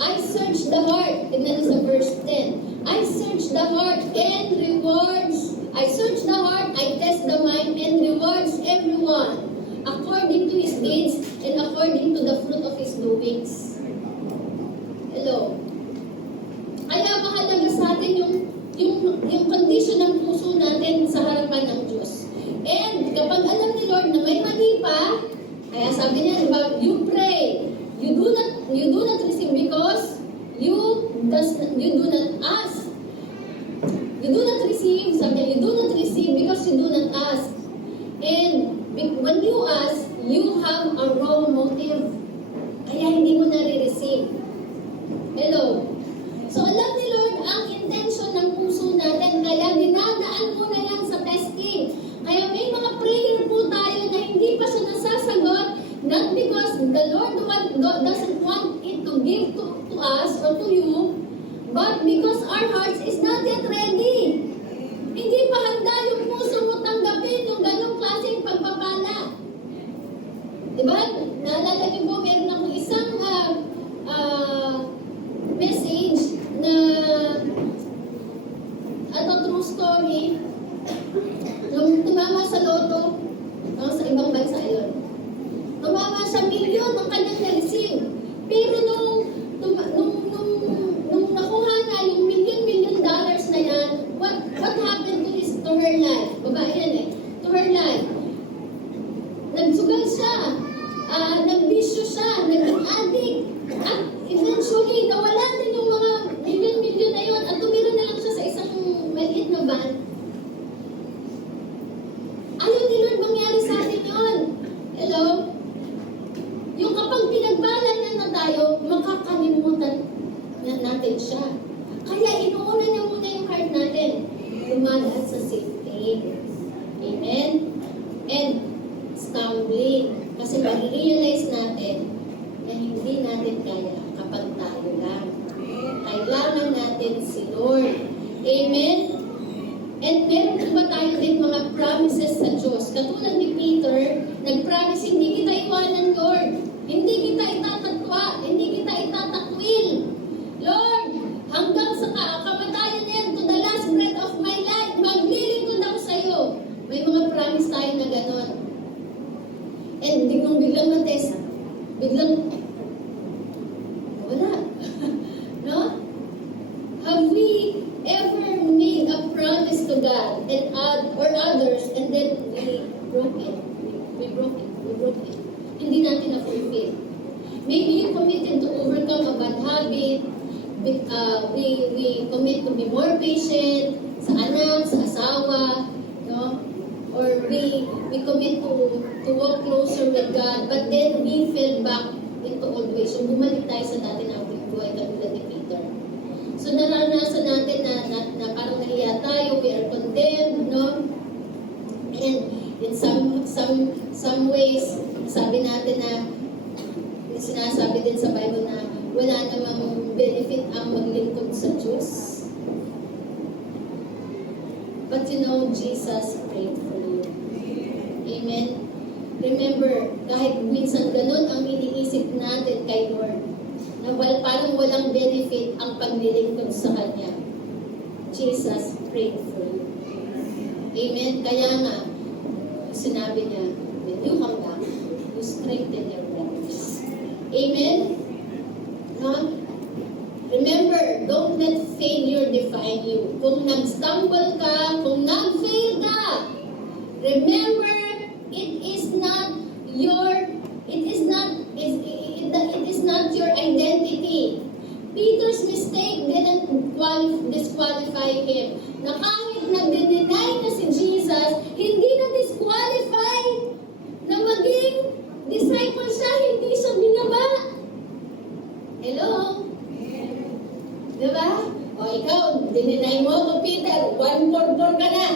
I search the heart. Tignan sa verse 10. I search the heart and rewards. I search the heart, I test the mind, and rewards everyone according to his deeds and according to the fruit of his doings. Hello? Kaya mahalaga sa atin yung condition ng puso natin sa harapan ng Diyos. And kapag alam ni Lord na may mali pa, kaya sabi niya, diba, you pray. You do not receive because you do not ask. You do not receive, sabi niya, you do not receive because you do not ask. And when you ask, you have a wrong motive. Kaya hindi mo na-receive. Hello? So alam ni Lord ang intention ng puso natin, kaya dinadaan mo na yan sa testing. Kaya may mga prayer po tayo na hindi pa siya nasasagot, not because the Lord doesn't want it to give to us or to you, but because our hearts is not yet ready. Hindi pa handa yung puso mo tanggapin yung ganong klaseng pagpapala. Diba? Naalala niyo po, meron akong isang message na true story. Nung tumama sa loto, sa ibang bansa yun. Tumama siya, milyon ang kanyang na-receive. Pero nung nakuha na yung million dollars na yan, what happened to her life? Babae yan to her life. Nagsugal siya, nagbisyo siya, naging addict, at eventually, nawala din yung mga million na yun, at tumira na lang siya sa isang maliit na van. Ayaw ni Lord mangyari sa atin yun. Hello? Yung kapag pinagbalan na tayo, makakalimutan na natin siya. Kaya inuuna niya muna yung heart natin. Lumalaan sa safety. Amen? And stumbling. Kasi mag-realize natin na hindi natin kaya kapag tayo lang. Kailangan natin si Lord. Amen? And meron po ba tayo din mga promises sa Diyos? Katulad ni Peter, nag-promise, hindi kita iwanan, Lord. Hindi kita itatatwa. Hindi kita itatakwil. Lord, hanggang sa kamatayan niyan, to the last breath of my life, maglilingkod ako sa iyo. May mga promise tayo na gano'n. And biglang na-test, biglang wala. No? Have we ever made a promise to God and or others and then we broke it? We broke it. Hindi natin na-fulfill. Maybe you committed to overcome a bad habit. We commit to be more patient sa anak, sa asawa, no? Or we commit to walk closer with God, but then we fell back into old ways. So bumalik tayo sa dati nating buhay katulad ni Peter. So naranasan natin na parang nahiya tayo, we are condemned, no? And in some ways, sabi natin na, sinasabi din sa Bible na wala namang benefit ang maglingkod sa Diyos. But you know, Jesus prayed for you. Amen? Remember, kahit minsan ganun ang iniisip natin kay Lord, na parang walang benefit ang paglilingkod sa Kanya, Jesus prayed for you. Amen? Kaya nga, sinabi niya, when you come back, you strengthen your brothers. Amen? No? Remember, don't let failure define you. Kung nag-stumble ka, kung nag-fail ka, remember, it is not your identity. Peter's mistake didn't disqualify him. Na kahit nag-deny na si Jesus, hindi na disqualify na maging disciple siya, hindi siya binaba. Hello? Diba? O ikaw, dininay mo ko, Peter, 144 ka na.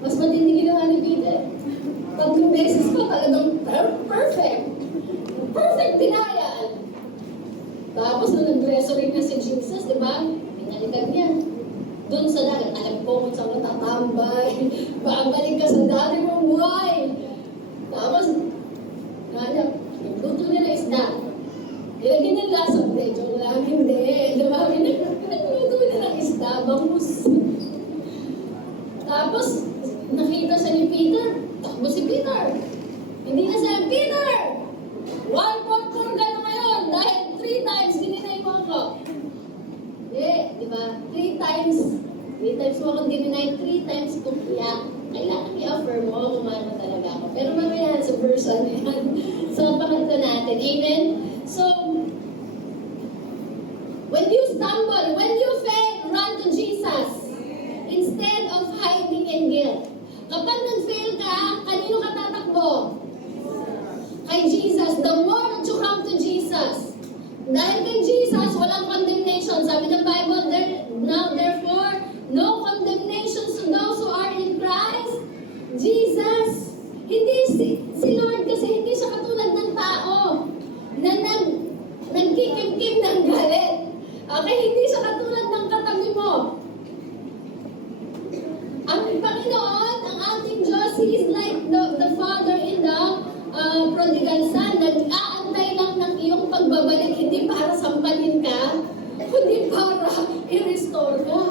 Mas matindi ginawa ni Peter. 3 beses pa talagang perfect. Perfect denial. Tapos nung nag-resurrect na si Jesus, di ba? Pinalikan niya. Doon sa dagat, alam ko kung saan ka tatambay. Babalik ka sa dati mong buhay. Tapos, nagluto nila isda. Nilagyan niya lasang bread. Joke lang, hindi. Dumami na, nagluto nila ng isda, bangus. Tapos, nakita siya ni Peter. Takbo si Peter. Hindi na siya, Peter! 144 ka na ngayon dahil 3 times dininay mo ako. Di ba? 3 times mo akong dininay, 3 times kung kaya. Kailangan i-offer mo kung ano talaga ako. Pero mamaya sa verse ano yan. So, pakanta natin. Amen? So, when you stumble, when you fail, run to Jesus. Instead of hiding in guilt. Kapag nag-fail ka, kanino ka tatakbo? Kay Jesus. The more that you come to Jesus. Dahil kay Jesus, walang condemnation. Sabi ng Bible, now therefore, no condemnation to those who are in Christ. Jesus. Hindi si Lord kasi hindi siya katulad ng tao na nagkikimkim ng galit. Okay, hindi siya katulad ng katabi mo. Ang Panginoon, ang ating Diyos, He is like the Father in the prodigal son. Nag-aantay lang ng iyong pagbabalik, hindi para sampalin ka, kundi para i-restore ka.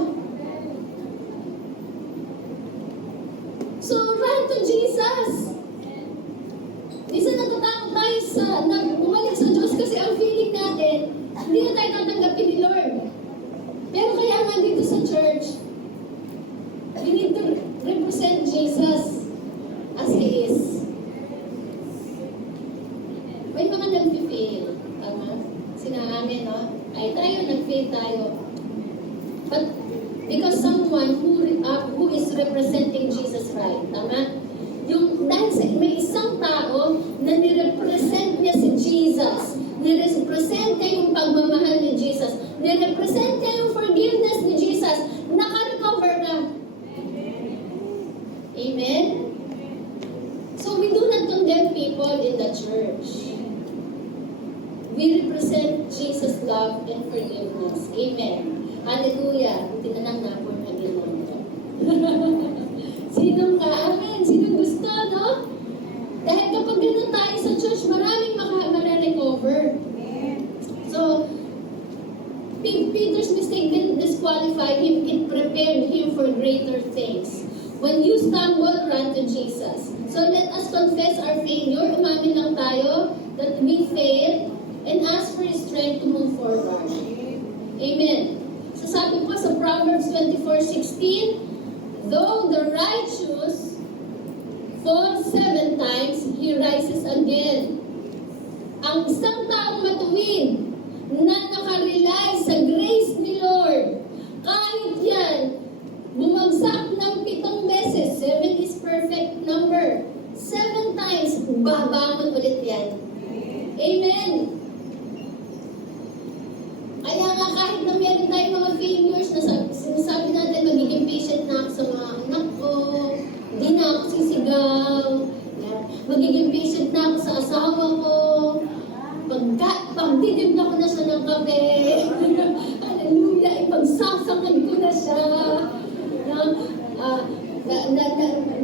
So, run to Jesus. Minsan natatakot tayo na bumalik sa Diyos kasi ang feeling natin, hindi na tayo tatanggapin ni Lord. Pero kaya nga dito sa church, we need to represent Jesus as He is. May mga nag-fail. Tama? Sinaamin, no? Ay tayo, nag-fail tayo. But because someone who is representing Jesus right, tama? Dahil may isang tao na nirepresent niya si Jesus, nirepresent niya yung pagmamahal ni Jesus, nirepresent niya yung forgiveness ni Jesus, naka-recover ka. Amen? So we do not condemn people in the church. We represent Jesus' love and forgiveness. Amen. Hallelujah. Tinanang na po na ginawa. Sinong ka? Amen. Sinong gusto, no? Dahil kapag ganun tayo sa church, maraming makarecover. So, Peter's mistake didn't disqualify him. It prepared him for greater things. When you stumble, run to Jesus. So let us confess our failure. Umamin lang tayo that we failed and ask for His strength to move forward. Amen. So sabi po sa Proverbs 24:16, though the righteous falls 7 times, he rises again. Ang isang taong matuwid na nakarely sa grace ni Lord, kahit yan, bumagsak ng 7 beses, 7 is perfect number, 7 times, babangon ulit yan. Amen. Kaya nga kahit na meron tayong mga failures na sinasabi natin, magiging patient na ako sa mga anak ko, hindi na ako sisigaw, magiging patient na ako sa asawa ko, pagdidimla ko na siya ng kape, hallelujah, ipagsasakan ko na siya,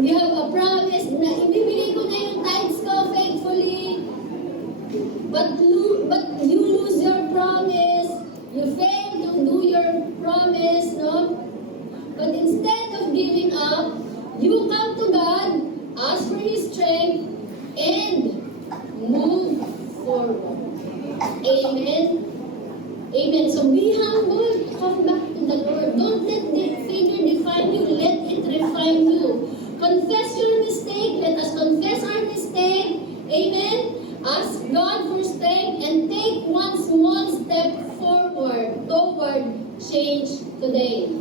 you have a promise na ibibigay ko na yung tithes ko faithfully, but you lose your promise, you fail to do your promise, no? But instead of giving up, you come to God, ask for His strength, and Ask God for strength and take one small step forward toward change today.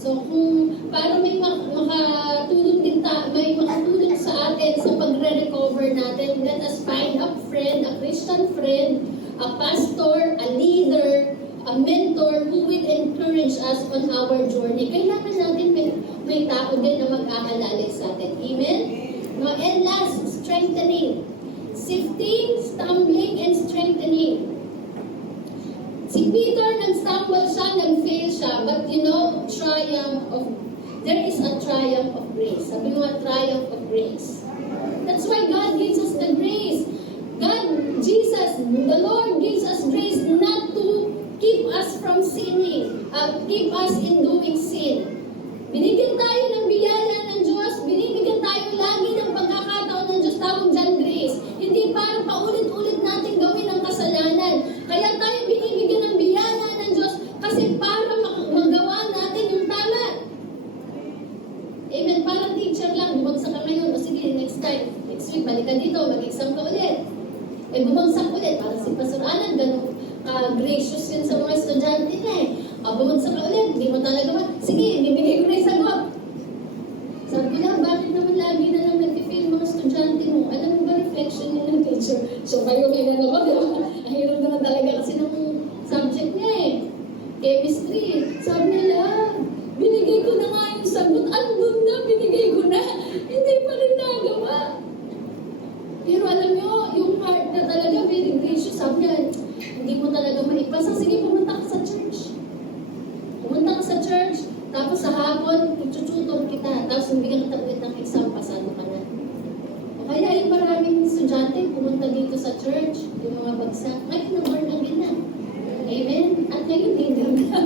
So kung para may makatulong din may makatulong sa atin sa pagre-recover natin, let us find a friend, a Christian friend, a pastor, a leader, a mentor who will encourage us on our journey. Kailangan natin may tao din na mag-aalala sa atin. Amen? No, and last, strengthening. Sifting, stumbling, and strengthening. Si Peter, nag-stumble siya, nag-fail siya, but you know, there is a triumph of grace. Sabi mo, a triumph of grace. That's why God gives us the grace. Jesus, the Lord gives us grace not to keep us from sinning, keep us in doing sin. Binigyan tayo ng biyaya ng Diyos, binibigyan tayo lagi ng pagkakataon ng Diyos, tawag dyan grace. Hindi para paulit-ulit natin gawin ang kasalanan. Kaya tayo binibigyan ng biyaya ng Diyos kasi para magawa natin yung tama. Amen. Parang teacher lang, bumagsak ka ngayon, o sige, next week, balik ka dito, mag-exam ka ulit. Bumagsak ulit, parang si Pastor Alan, ganun gracious yun sa mga estudyante na eh. Bumagsak ka ulit, hindi mo talaga ba? Sige, bibigay ko na yung sagot. Sabi ko lang, bakit naman lagi na lang nag-fail mga estudyante mo? Alam mo ba reflection yun ng teacher? So kayo may nanood, di ba? Ang hirap naman talaga kasi ng subject niya eh. Chemistry. Sabi nila, binigay ko na nga yung sagot. Andun na, binigay ko na. Hindi pa rin nagawa. Pero alam nyo, yung heart na talaga very gracious. Sabi niya, hindi mo talaga maipasa. Sige, pumunta ka sa church. Pumunta ka sa church, tapos sa hapon, itututor kita. Tapos bigyan kita ulit ng exam, pasado ka na. O kaya yung maraming estudyante, pumunta dito sa church, yung mga bagsak. Ngayon, na-born again na. Amen? At ngayon, hindi na.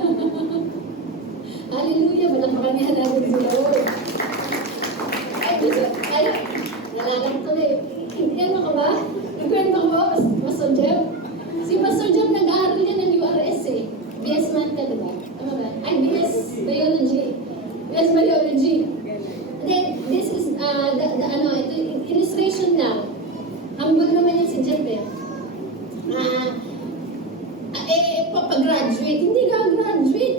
Hallelujah, malapakan niya natin si Lord. Ay, nalalang tuloy. Hindi ano ka ba? Nagkwento ko ba, Pastor Jeff? Si Pastor Jeff nag-aaral niya ng URS eh. BS Math ka, diba? Tama ba? Ay, BS Biology. BS Biology. Then, this is, ito, illustration lang. Humble naman yan si Jeff eh. Papagraduate. Hindi ka graduate.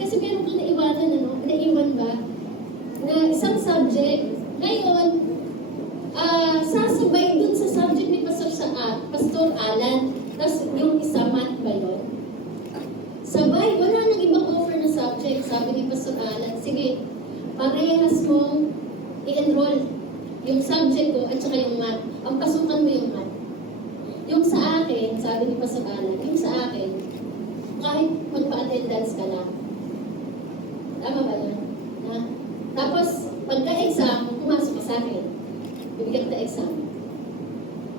Kasi meron kang naiwanan, naiwan ba? Na isang subject. Ngayon, sasabay dun sa subject ni Pastor Alan. Tapos yung isa, math ba yun? Sabay, wala nang ibang offer na subject. Sabi ni Pastor Alan, sige, parehas mong i-enroll yung subject ko at saka yung math. Ang pasukan mo yung math. Yung sa akin, sabi ni Pastor Alan, yung sa akin, kahit magpa-attendance ka lang. Tama ba yun? Ha? Tapos, pagka-exam, pumasok ka sa akin. Bibigyan kita exam.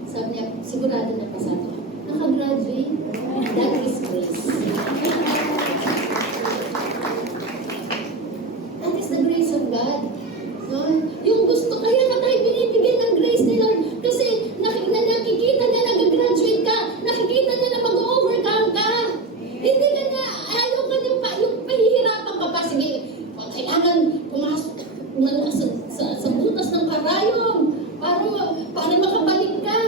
Sabi niya, sigurado na pasado ka. Nakagraduate, that is grace. That is the grace of God. No? Yung gusto, kaya ka tayo binibigyan ng grace ni Lord. Kasi nakikita niya na nag-graduate ka. Nakikita niya na mag-overcome ka. Hindi ka na, ayaw ka yung pahihirapan ka pa. Sige, kailangan pumasok sa butas ng karayom para makabalik ka.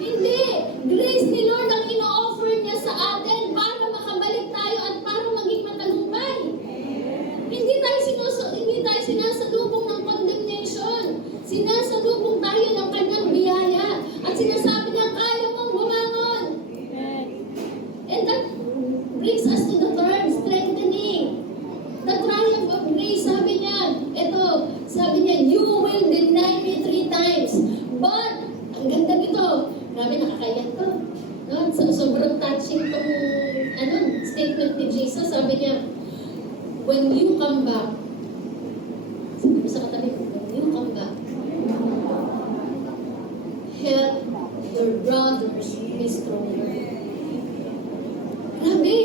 Hindi. Grace ni Lord ang ino-offer niya sa atin para makabalik tayo at para maging matagumpay. Hindi tayo sinasalubong ng condemnation. Sinasalubong tayo ng kanyang biyaya. At sinasabi niya, kaya mong bumangon. And that brings us to the term, strengthening. The triumph of grace, sabi niya, you will deny me 3 times. But, ang ganda nito, grabe nakakayak to. No? Sobrang touching tong statement ni Jesus. Sabi niya, when you come back, sabi ko sa katabi ko, when you come back, help your brothers be stronger. Grabe,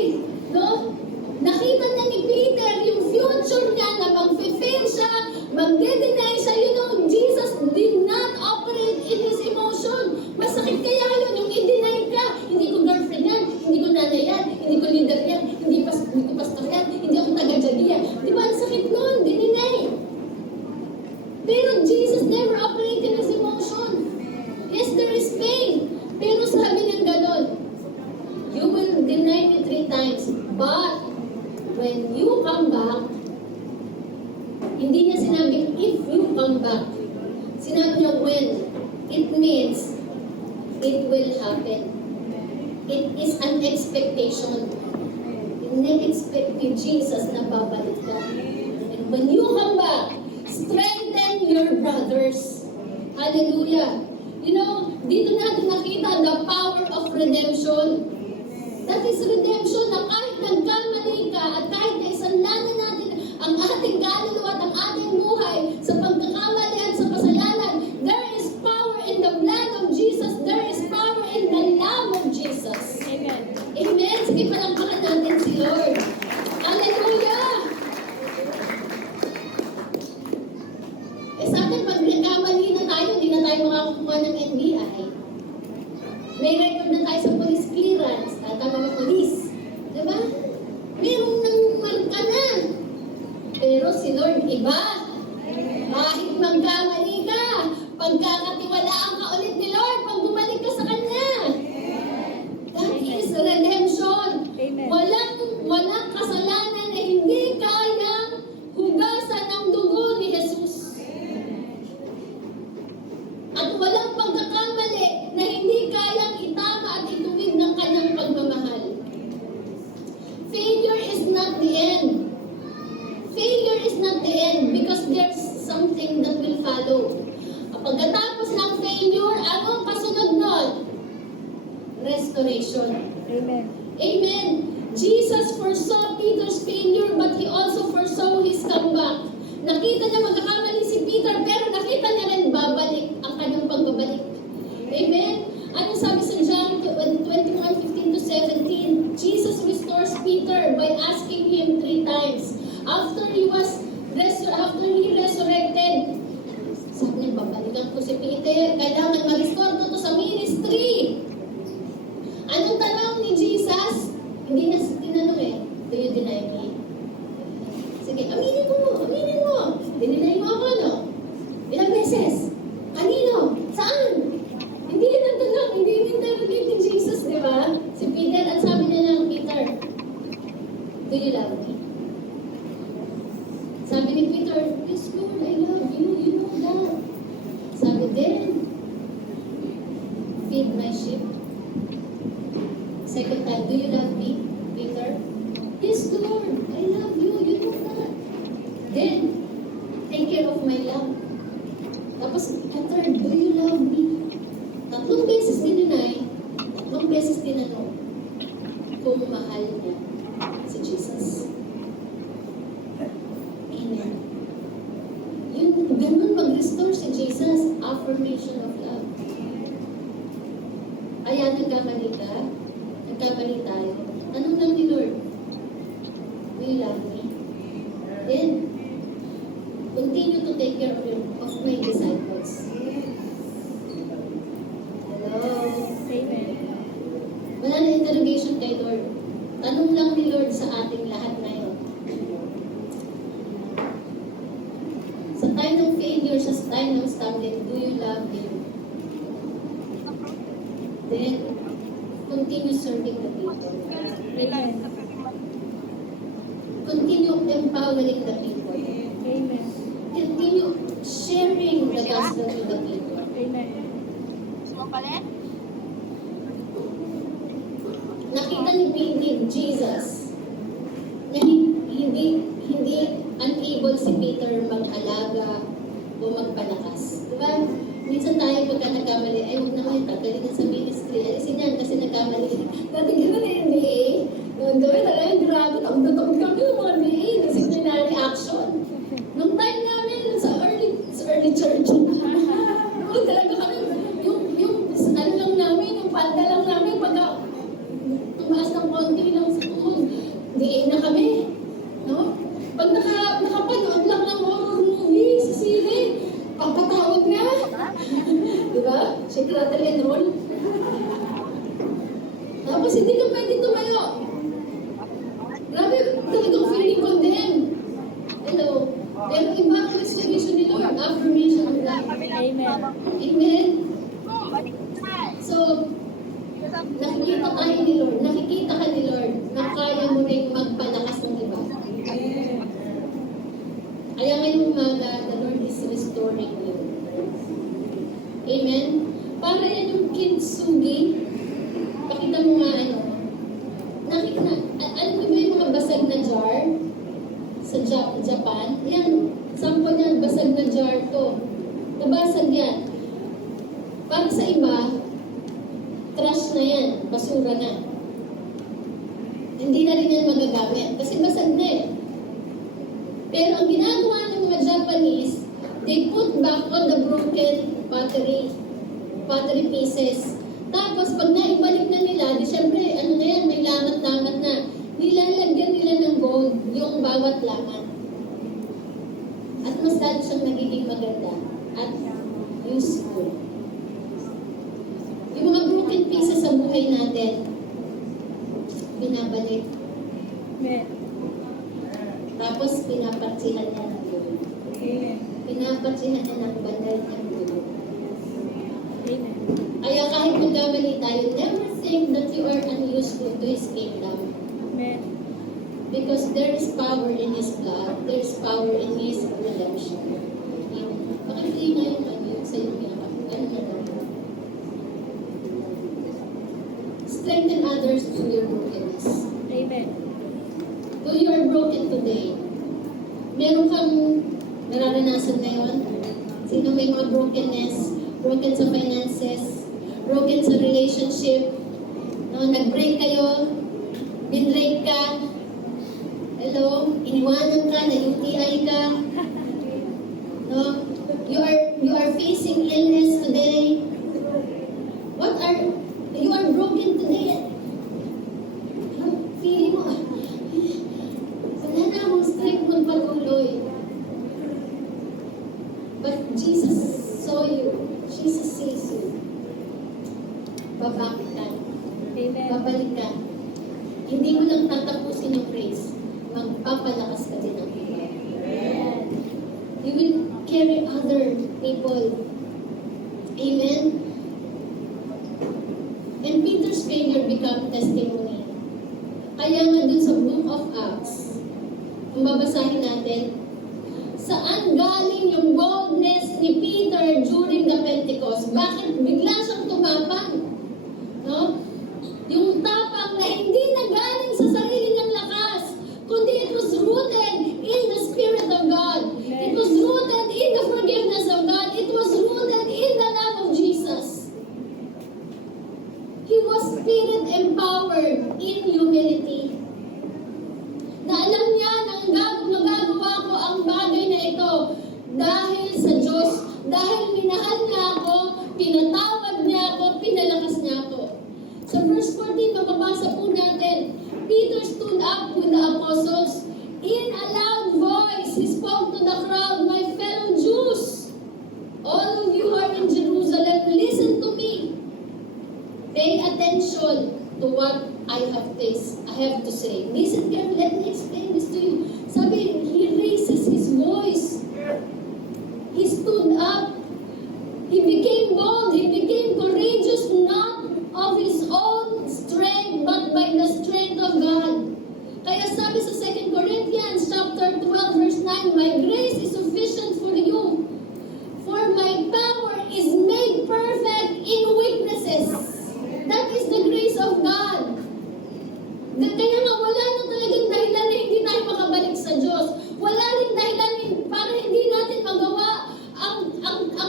no? Nakita niya ni Peter yung future niya na mag-fail siya, mag-deny siya. You know, Jesus did not operate in his emotion. Masakit kaya yun, yung i-deny ka. Hindi ko girlfriend yan, hindi ko nanay yan, hindi ko leader yan, hindi ko pastor yan, hindi ako taga-jadi yan. Di ba, ang sakit nun, dininay. Pero Jesus never operated in his emotion. Yes, there is pain. it will happen. It is an expectation. In-expect ni Jesus na babalik ka. And when you come back, strengthen your brothers. Hallelujah. You know, dito natin nakita the power of redemption. That is redemption na kahit nagkamali ka at kahit na isanlanan natin ang ating kaluluwa at ang ating buhay sa pagkakamali at sa kasalanan, there is power in the blood of Jesus. There is power in the love of Jesus. Amen. Amen. Sige, palangpakan natin si Lord. Hallelujah! Sa atin, pag nagkamali na tayo, hindi na tayo makakuha ng NBI. May record na tayo sa police clearance. Tama ba, police? Diba? Meron ng marka na. Pero si Lord, iba. Kahit magkamali ka, pagkakatiwalaan ka ulit ni Lord, pag bumalik ka sa Kanya. That is redemption. Walang kasalanan na hindi kayang hugasan ng dugo ni Jesus. At walang pagkakamali na hindi kayang itama at ituwid ng Kanyang pagmamahal. Failure is not the end. Failure is not the end because there's something that will follow. Pagkatapos ng failure, anong kasunod nun? Restoration. Amen. Amen. Jesus foresaw Peter's failure but he also foresaw his comeback. Nakita niya magkakamali si Peter pero nakita niya rin babalik ang kanyang pagbabalik. Amen. Anong sabi sa John 21:15-17? Jesus restores Peter by asking him 3 times. After he resurrected, sabi niya, babalikan ko si Peter. Kailangan ma-restore ko to sa ministry. Anong tanong ni Jesus? Hindi na tinanong eh. Do you deny me? Sige, aminin mo. Dininay mo ako, no? Ilang beses? Kanino? Saan? Hindi yun ang tanong. Hindi yun interrogate ni Jesus, di ba? Si Peter, at sabi niya lang, Peter, do you love me? Sabi ni Peter, yes Lord, I love you. You know that. Sabi din, feed my sheep. Second time, do you love me, Peter? Yes Lord, I love you. You know that. Then, take care of my lamb. Tapos, third, do you love me? 3 beses dininay, 3 beses tinanong kung mahal niya si Jesus. Amen. Yun, ganun mag-restore si Jesus. Affirmation of love. Ayan, nagkamali ka. Nagkamali tayo. Anong lang ni Lord? Do you love me? Then, continue to take care of my disciples. Hello? Amen. Wala na interrogation kay Lord. Tanong lang ni Lord sa ating lahat ngayon. Sa time ng failure, sa time ng stumbling, do you love Him? Then, continue serving the people. Amen. Continue empowering the people. Amen. Continue sharing the gospel to the people. Amen. Nakita ni Jesus na hindi unable si Peter mag-alaga o magpalakas. Diba? Minsan tayo pagka nagkamali, ay huwag na kayo tagalitan sa ministry. Alisin yan kasi nagkamali. Dati gano'n na yung BA. Noon gawin na lang, grabe, takot kami yung mga BA. Disciplinary action. Nung time namin, sa early church, noon talaga kami, yung ano lang namin, yung palda lang namin, pagka tumaas ng konti lang sa tuhod, BA na kami. No? Pag nakapanood lang ng horror movie sa sine, pagkatawag na. Diba? Shake, rattle, and roll. Tapos hindi ka pwede tumayo. Grabe, talagang feeling condemned. Hello? Pero iba ang restoration ni Lord. Affirmation of life. Amen. Amen? So, nakikita tayo ni Lord. Nakikita ka ni Lord na kaya mo rin magpalakas ng iba. Kaya ngayong umaga, the Lord is restoring you. Amen? Para yan yung kintsugi na yan, basura na. Hindi na rin yan magagamit kasi basag na eh. Pero ang ginagawa ng mga Japanese, they put back on the broken pottery pieces. Tapos pag naibalik na nila, di syempre, ano na yan, may lamat-lamat na. Nilalagyan nila ng gold yung bawat lamat. At mas lalo siyang nagiging maganda at useful. Yung mga broken pieces sa buhay natin, binabalik. Tapos pinapatsihan niya ng gold. Pinapatsihan niya ng banal ng gold. Kaya kahit magkamali tayo, never think that you are unuseful to His kingdom. Because there is power in His blood, there is power in His redemption. Bakit hindi nga yung yung sa iyo pinapakita? Strengthen others through your brokenness. Amen. Though you are broken today, meron kang nararanasan ngayon? Sino may mga brokenness? Broken sa finances, broken sa relationship, no, nag-break kayo, bin-break ka, hello, iniwanan ka, na-UTI ka, no, you are facing illness today. You are broken today. Feeling mo, wala na akong strength magpatuloy. But Jesus saw you. Jesus sees you. Babalik ka. Amen. Babalik ka. Hindi mo lang tatapusin yung praise. Magpapalakas ka din ng iba. You will carry other people. Amen? And Peter's failure become testimony. Kaya nga dun sa Book of Acts, kung babasahin natin, saan galing yung boldness ni Peter during the Pentecost? Bakit bigla siyang tumapang? No? Yung tapang na hindi na galing sa sarili niyang lakas, kundi it was rooted in the Spirit of God. It was rooted in the forgiveness of God. It was rooted in the love of Jesus. He was Spirit-empowered in humility. Na alam niya na magagawa ko ang bagay na ito dahil sa Diyos, dahil minahal niya ako, pinatawad niya ako, pinalakas niya ako. Sa verse 14, mababasa po natin, Peter stood up with the apostles. In a loud voice, he spoke to the crowd, my fellow Jews, all of you who are in Jerusalem, listen to me. Pay attention to what I have to say. Listen carefully. Let me explain this to you. Sabi, he raises his voice. He stood up. He became bold. He became courageous, not of his own strength, but by the strength of God. Kaya sabi sa 2 Corinthians chapter 12, verse 9, my grace is sufficient for you, for my power is made perfect in weaknesses. That is the grace of God. Kaya nga wala na talagang dahilan na hindi tayo makabalik sa Diyos. Wala rin dahilan para hindi natin magawa ang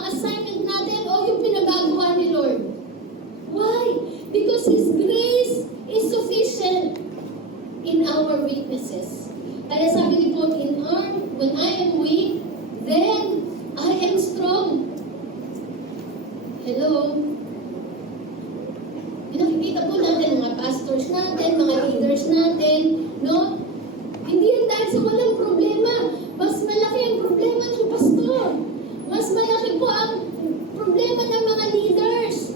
assignment natin o yung pinagagawa ni Lord. Why? Because His grace is sufficient in our weaknesses. Kaya sabi ni Paul, when I am weak, then I am strong. Hello? Nakikita po natin mga pastors natin, mga leaders natin, no? Hindi yan dahil sa walang problema. Mas malaki ang problema ng pastor. Mas malaki po ang problema ng mga leaders.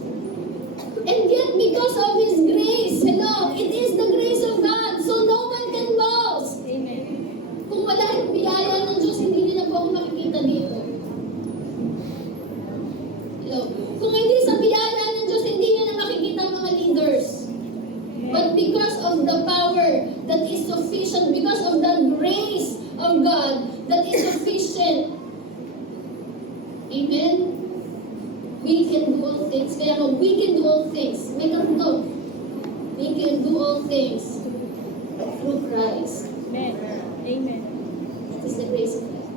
And yet, because of His grace, hello, it is the grace of God, so no one can boast. Amen. Kung wala yung biyaya ng Diyos, hindi nila po ako makikita dito. Hello? Kung hindi sa biyaya ng Diyos, hindi nyo na makikita ang mga leaders. But because of the power that is sufficient, because of the grace of God that is sufficient, amen? We can do all things. Kaya nga, we can do all things. Make a note. We can do all things through Christ. Amen. Amen. That is the grace of God.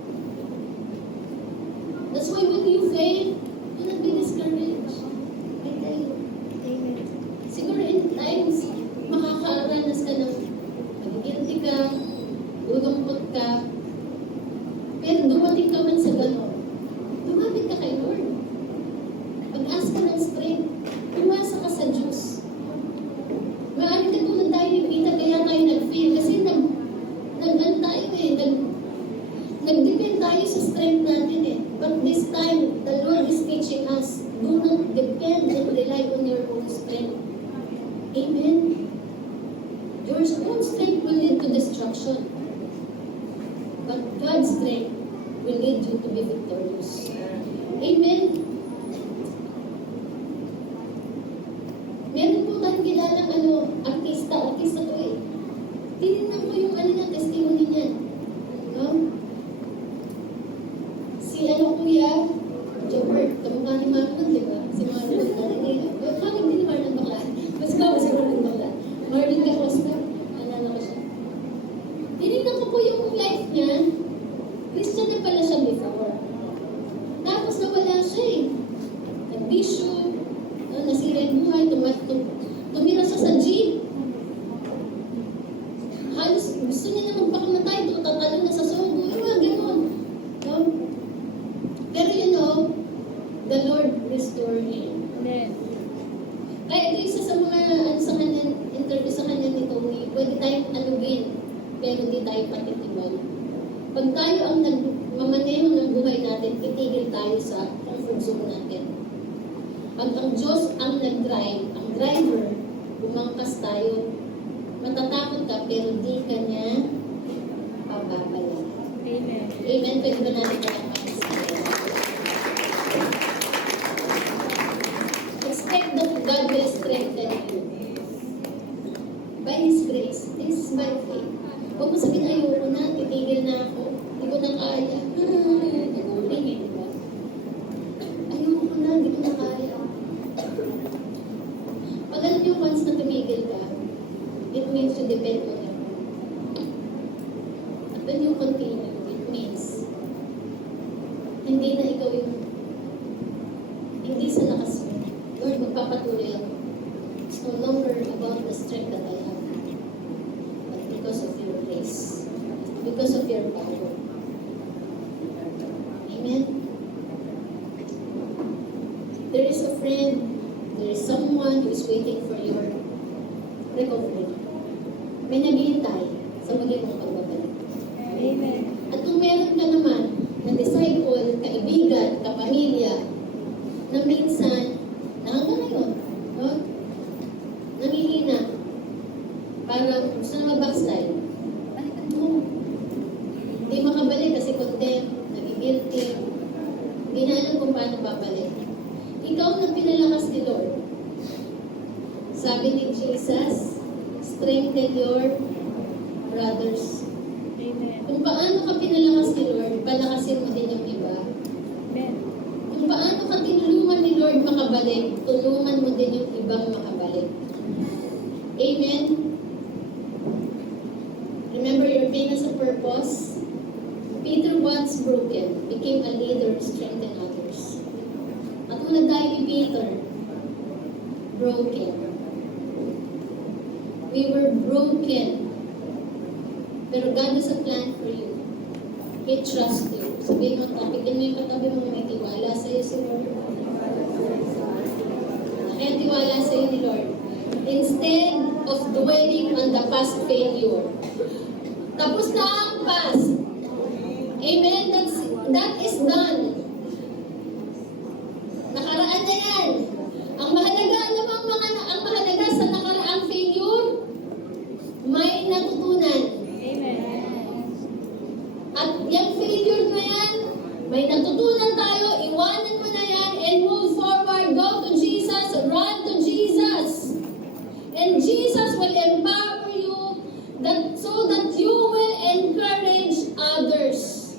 That's why when you fail, do not be discouraged. I tell you. Amen. Siguro malulungkot ka, pero dumating ka man sa gano'n, lumapit ka kay Lord. Mag-ask ka ng strength. Umasa ka sa Diyos. Maaaring katulad tayo ni Peter, kaya tayo nag-fail. Kasi nag-depend tayo sa strength natin eh. But this time, the Lord is teaching us, do not depend and rely on your own strength. Amen? Your own strength will lead to destruction. But God's strength will lead you to be victorious. Amen? Meron po tayong kilalang artista to eh. Tinignan ko yung testimony niya. No? Si kuya, Jobert, kamukha ni Marlon, di ba? Si Marlon, kamukha din ni Marlon bakla. Mas ba si Marlon bakla? Marlon Gacosta, alala ko siya. Tinignan ko po yung life niya. Christian na pala siya before. Tapos nawala siya eh. Nag-bisyo, nasira yung buhay, tumira siya sa jeep. Halos gusto niya na magpakamatay, tatalo na sa sogo, gano'n. No? Pero the Lord restored him. Amen. Kaya ito isa sa mga interview sa kanya ni Tony, pwede tayong alugin, pero hindi tayo patitiban. Pag tayo ang nagmamaneho ng buhay natin, titigil tayo sa comfort zone natin. Pag ang Diyos ang nag-drive, ang driver, umangkas tayo, matatakot ka pero di ka niya pababayan. Amen. Amen. Pwede ba natin pakapagkas? Expect that God will strengthen you. By His grace. This is by faith. Huwag mo sabihin, ayoko na, titigil na ako. Hindi ko na kaya. Naguling eh, diba? Ayoko na, hindi ko na kaya. Pag alam niyo once na tumigil ka, it means you depend on Him. At when you continue, it means hindi na ikaw hindi sa lakas mo. Lord, magpapatuloy ako. It's no longer about the strength that I have, but because of your grace, because of your power. Amen? There is a friend, there is someone who is waiting for your recovery. May naghihintay sa muli mong pagbabalik. Amen. At kung meron ka naman na disciple, kaibigan, kapamilya, na minsan, na hanggang ngayon, no? Nangihina, parang gusto na mag-backslide. Balikan mo. Hindi makabalik kasi content, nag-guilty, hindi na alam kung paano babalik. Ikaw na pinalakas ni Lord. Sabi ni Jesus, strengthen your brothers. Amen. Kung paano ka pinalakas ni Lord, palakasin mo din yung iba. Amen. Kung paano ka tinulungan ni Lord makabalik, tulungan mo din yung ibang makabalik. Amen? Remember, your pain has a purpose. Peter, once broken, became a leader who strengthened others. At kung tayo ni Peter, broken. We were broken. Pero God has a plan for you. He trusts you. Sabihin mo, tapikin mo yung katabi mo, may tiwala sa'yo si Lord. Kaya tiwala sa'yo ni Lord. Instead of dwelling on the past failure. Tapos na ang past. Amen? That is done. Nakaraan na yan. Ang mahalaga, ang mahalaga sa nakaraang failure, may natutunan. Amen. At yung failure na yan, may natutunan tayo, iwanan mo na yan, and move forward, go to Jesus, run to Jesus. And Jesus will empower you so that you will encourage others.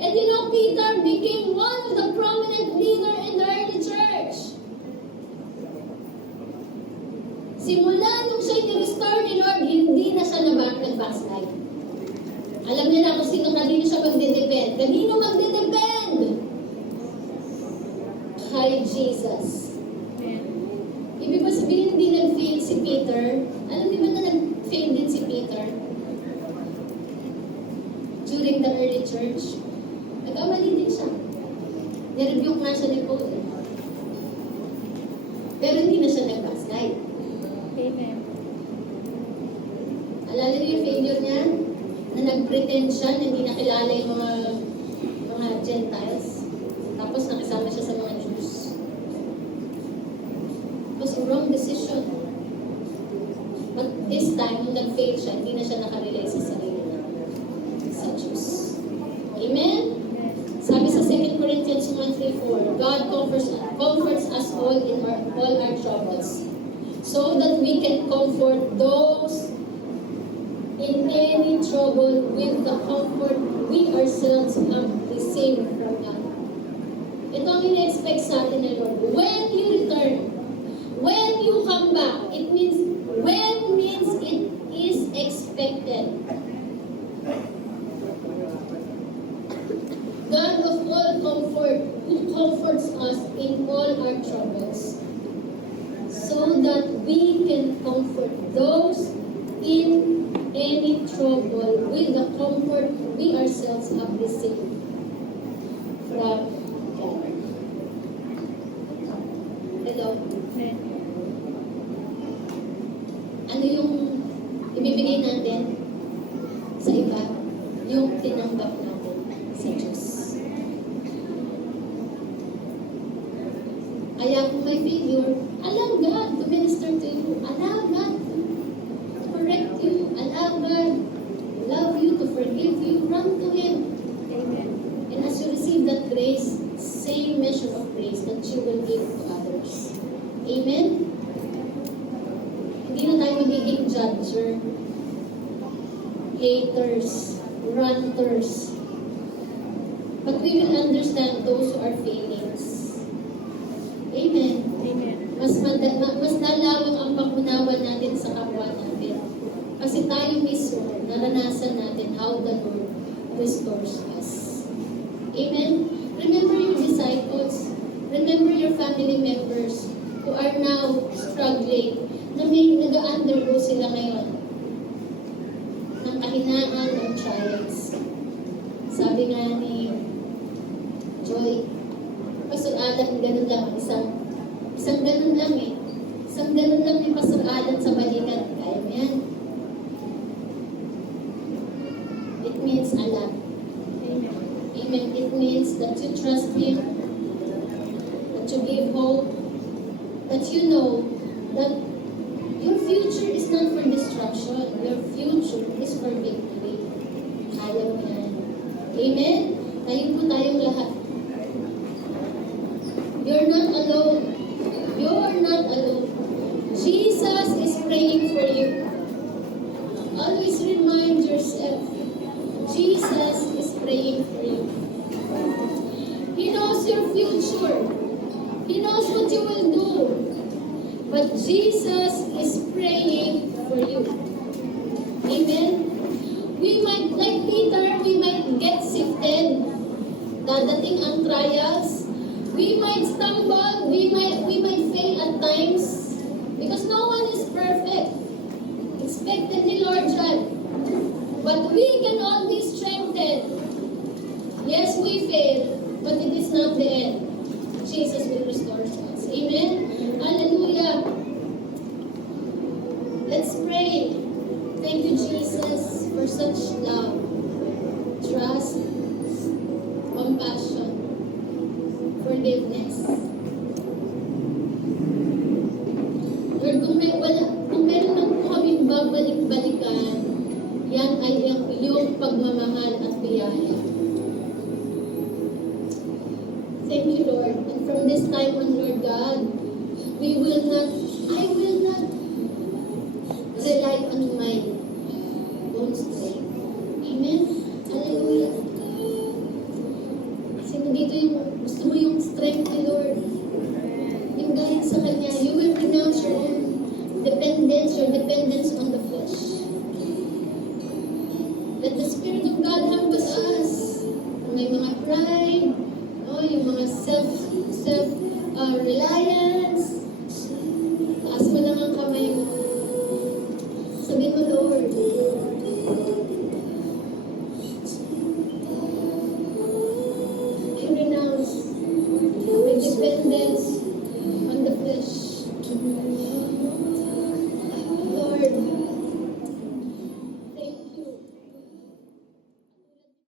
And Peter became one of the prominent leader in the early church. Simula nung siya i-restore ni Lord, hindi na siya nag-backslide. Alam niya na kung sino kanino siya magde-depend. Kanino magde-depend? Kay Jesus. Ibig ba sabihin hindi nag-fail si Peter? Alam niyo ba na nag-fail din si Peter? during the early church. Nagkamali din siya. Nirebuke na siya ni Paul. Pero hindi na siya nag-backslide. Amen. Alala niyo yung failure niya? Na nag-pretend siya na hindi nakilala yung mga Gentiles. Tapos nakisama siya sa mga Jews. It was a wrong decision. But this time, nung nag-fail siya, hindi na siya nakarelay sa sarili niya. Sa Jews. Amen? Sabi sa 2 Corinthians 1:3-4, God comforts us all in all our troubles, so that we can comfort those in any trouble with the comfort we ourselves have received from God. Ito ang ina-expect sa atin ng Lord. When you return, when you come back, it means it is expected. God of all comfort, who comforts us in all our troubles, so that we can comfort those in any trouble with the comfort we ourselves have received from God. Hello? Amen. Ano yung ibibigay natin sa iba? Yung tinanggap natin sa Diyos. Kaya kung may failure, allow God to minister to you. Allow God to correct you. Allow God to love you, to forgive you. Run to Him. Amen. And as you receive that grace, same measure of grace that you will give to others. Amen? Hindi na tayo magiging judger, haters, ranters. But we will understand those who are failings. Amen. Amen. Mas lalawak ang pangunawa natin sa kapwa natin. Kasi tayo mismo, naranasan natin how the Lord restores us. Amen? Remember your disciples. Remember your family members who are now struggling, na may nag-undergo sila ngayon ng kahinaan ng trials. Sabi nga ni Joy, Pastor Alan, ganun lang, isang ganun lang eh. Isang ganun lang ni Pastor Alan sa balikat. Kaya mo yan. It means a lot. Amen. Amen. It means that you trust Him, that you give hope, that you know that your future is not for destruction. Your future is for victory. Kaya mo yan. Amen? Tayo po tayong lahat. You're not alone. You're not alone. Jesus is praying for you. Always remind yourself, Jesus is praying for you. He knows your future. He knows what you will do. But Jesus is praying for you. Amen? We might, like Peter, we might get sifted. Dadating ang trials. We might stumble. We might fail at times. Because no one is perfect. Expected ni Lord yan. But we can all be strengthened. Yes, we fail. But it is not the end. Jesus will restore us. Amen? Hallelujah. Let's pray. Thank you, Jesus, for such love, trust, compassion, forgiveness. Lord, kung meron lang po kaming babalik-balikan, yan ay yung pagmamahal at biyaya. Thank you, Lord. And from this time on, Lord God, I will not rely on my own strength. Amen? Hallelujah. Sino dito yung gusto mo yung strength ni Lord? Yung galing sa Kanya, you will renounce your own dependence on the flesh. Let the Spirit of God help us. May mga pride, yung mga self-reliance,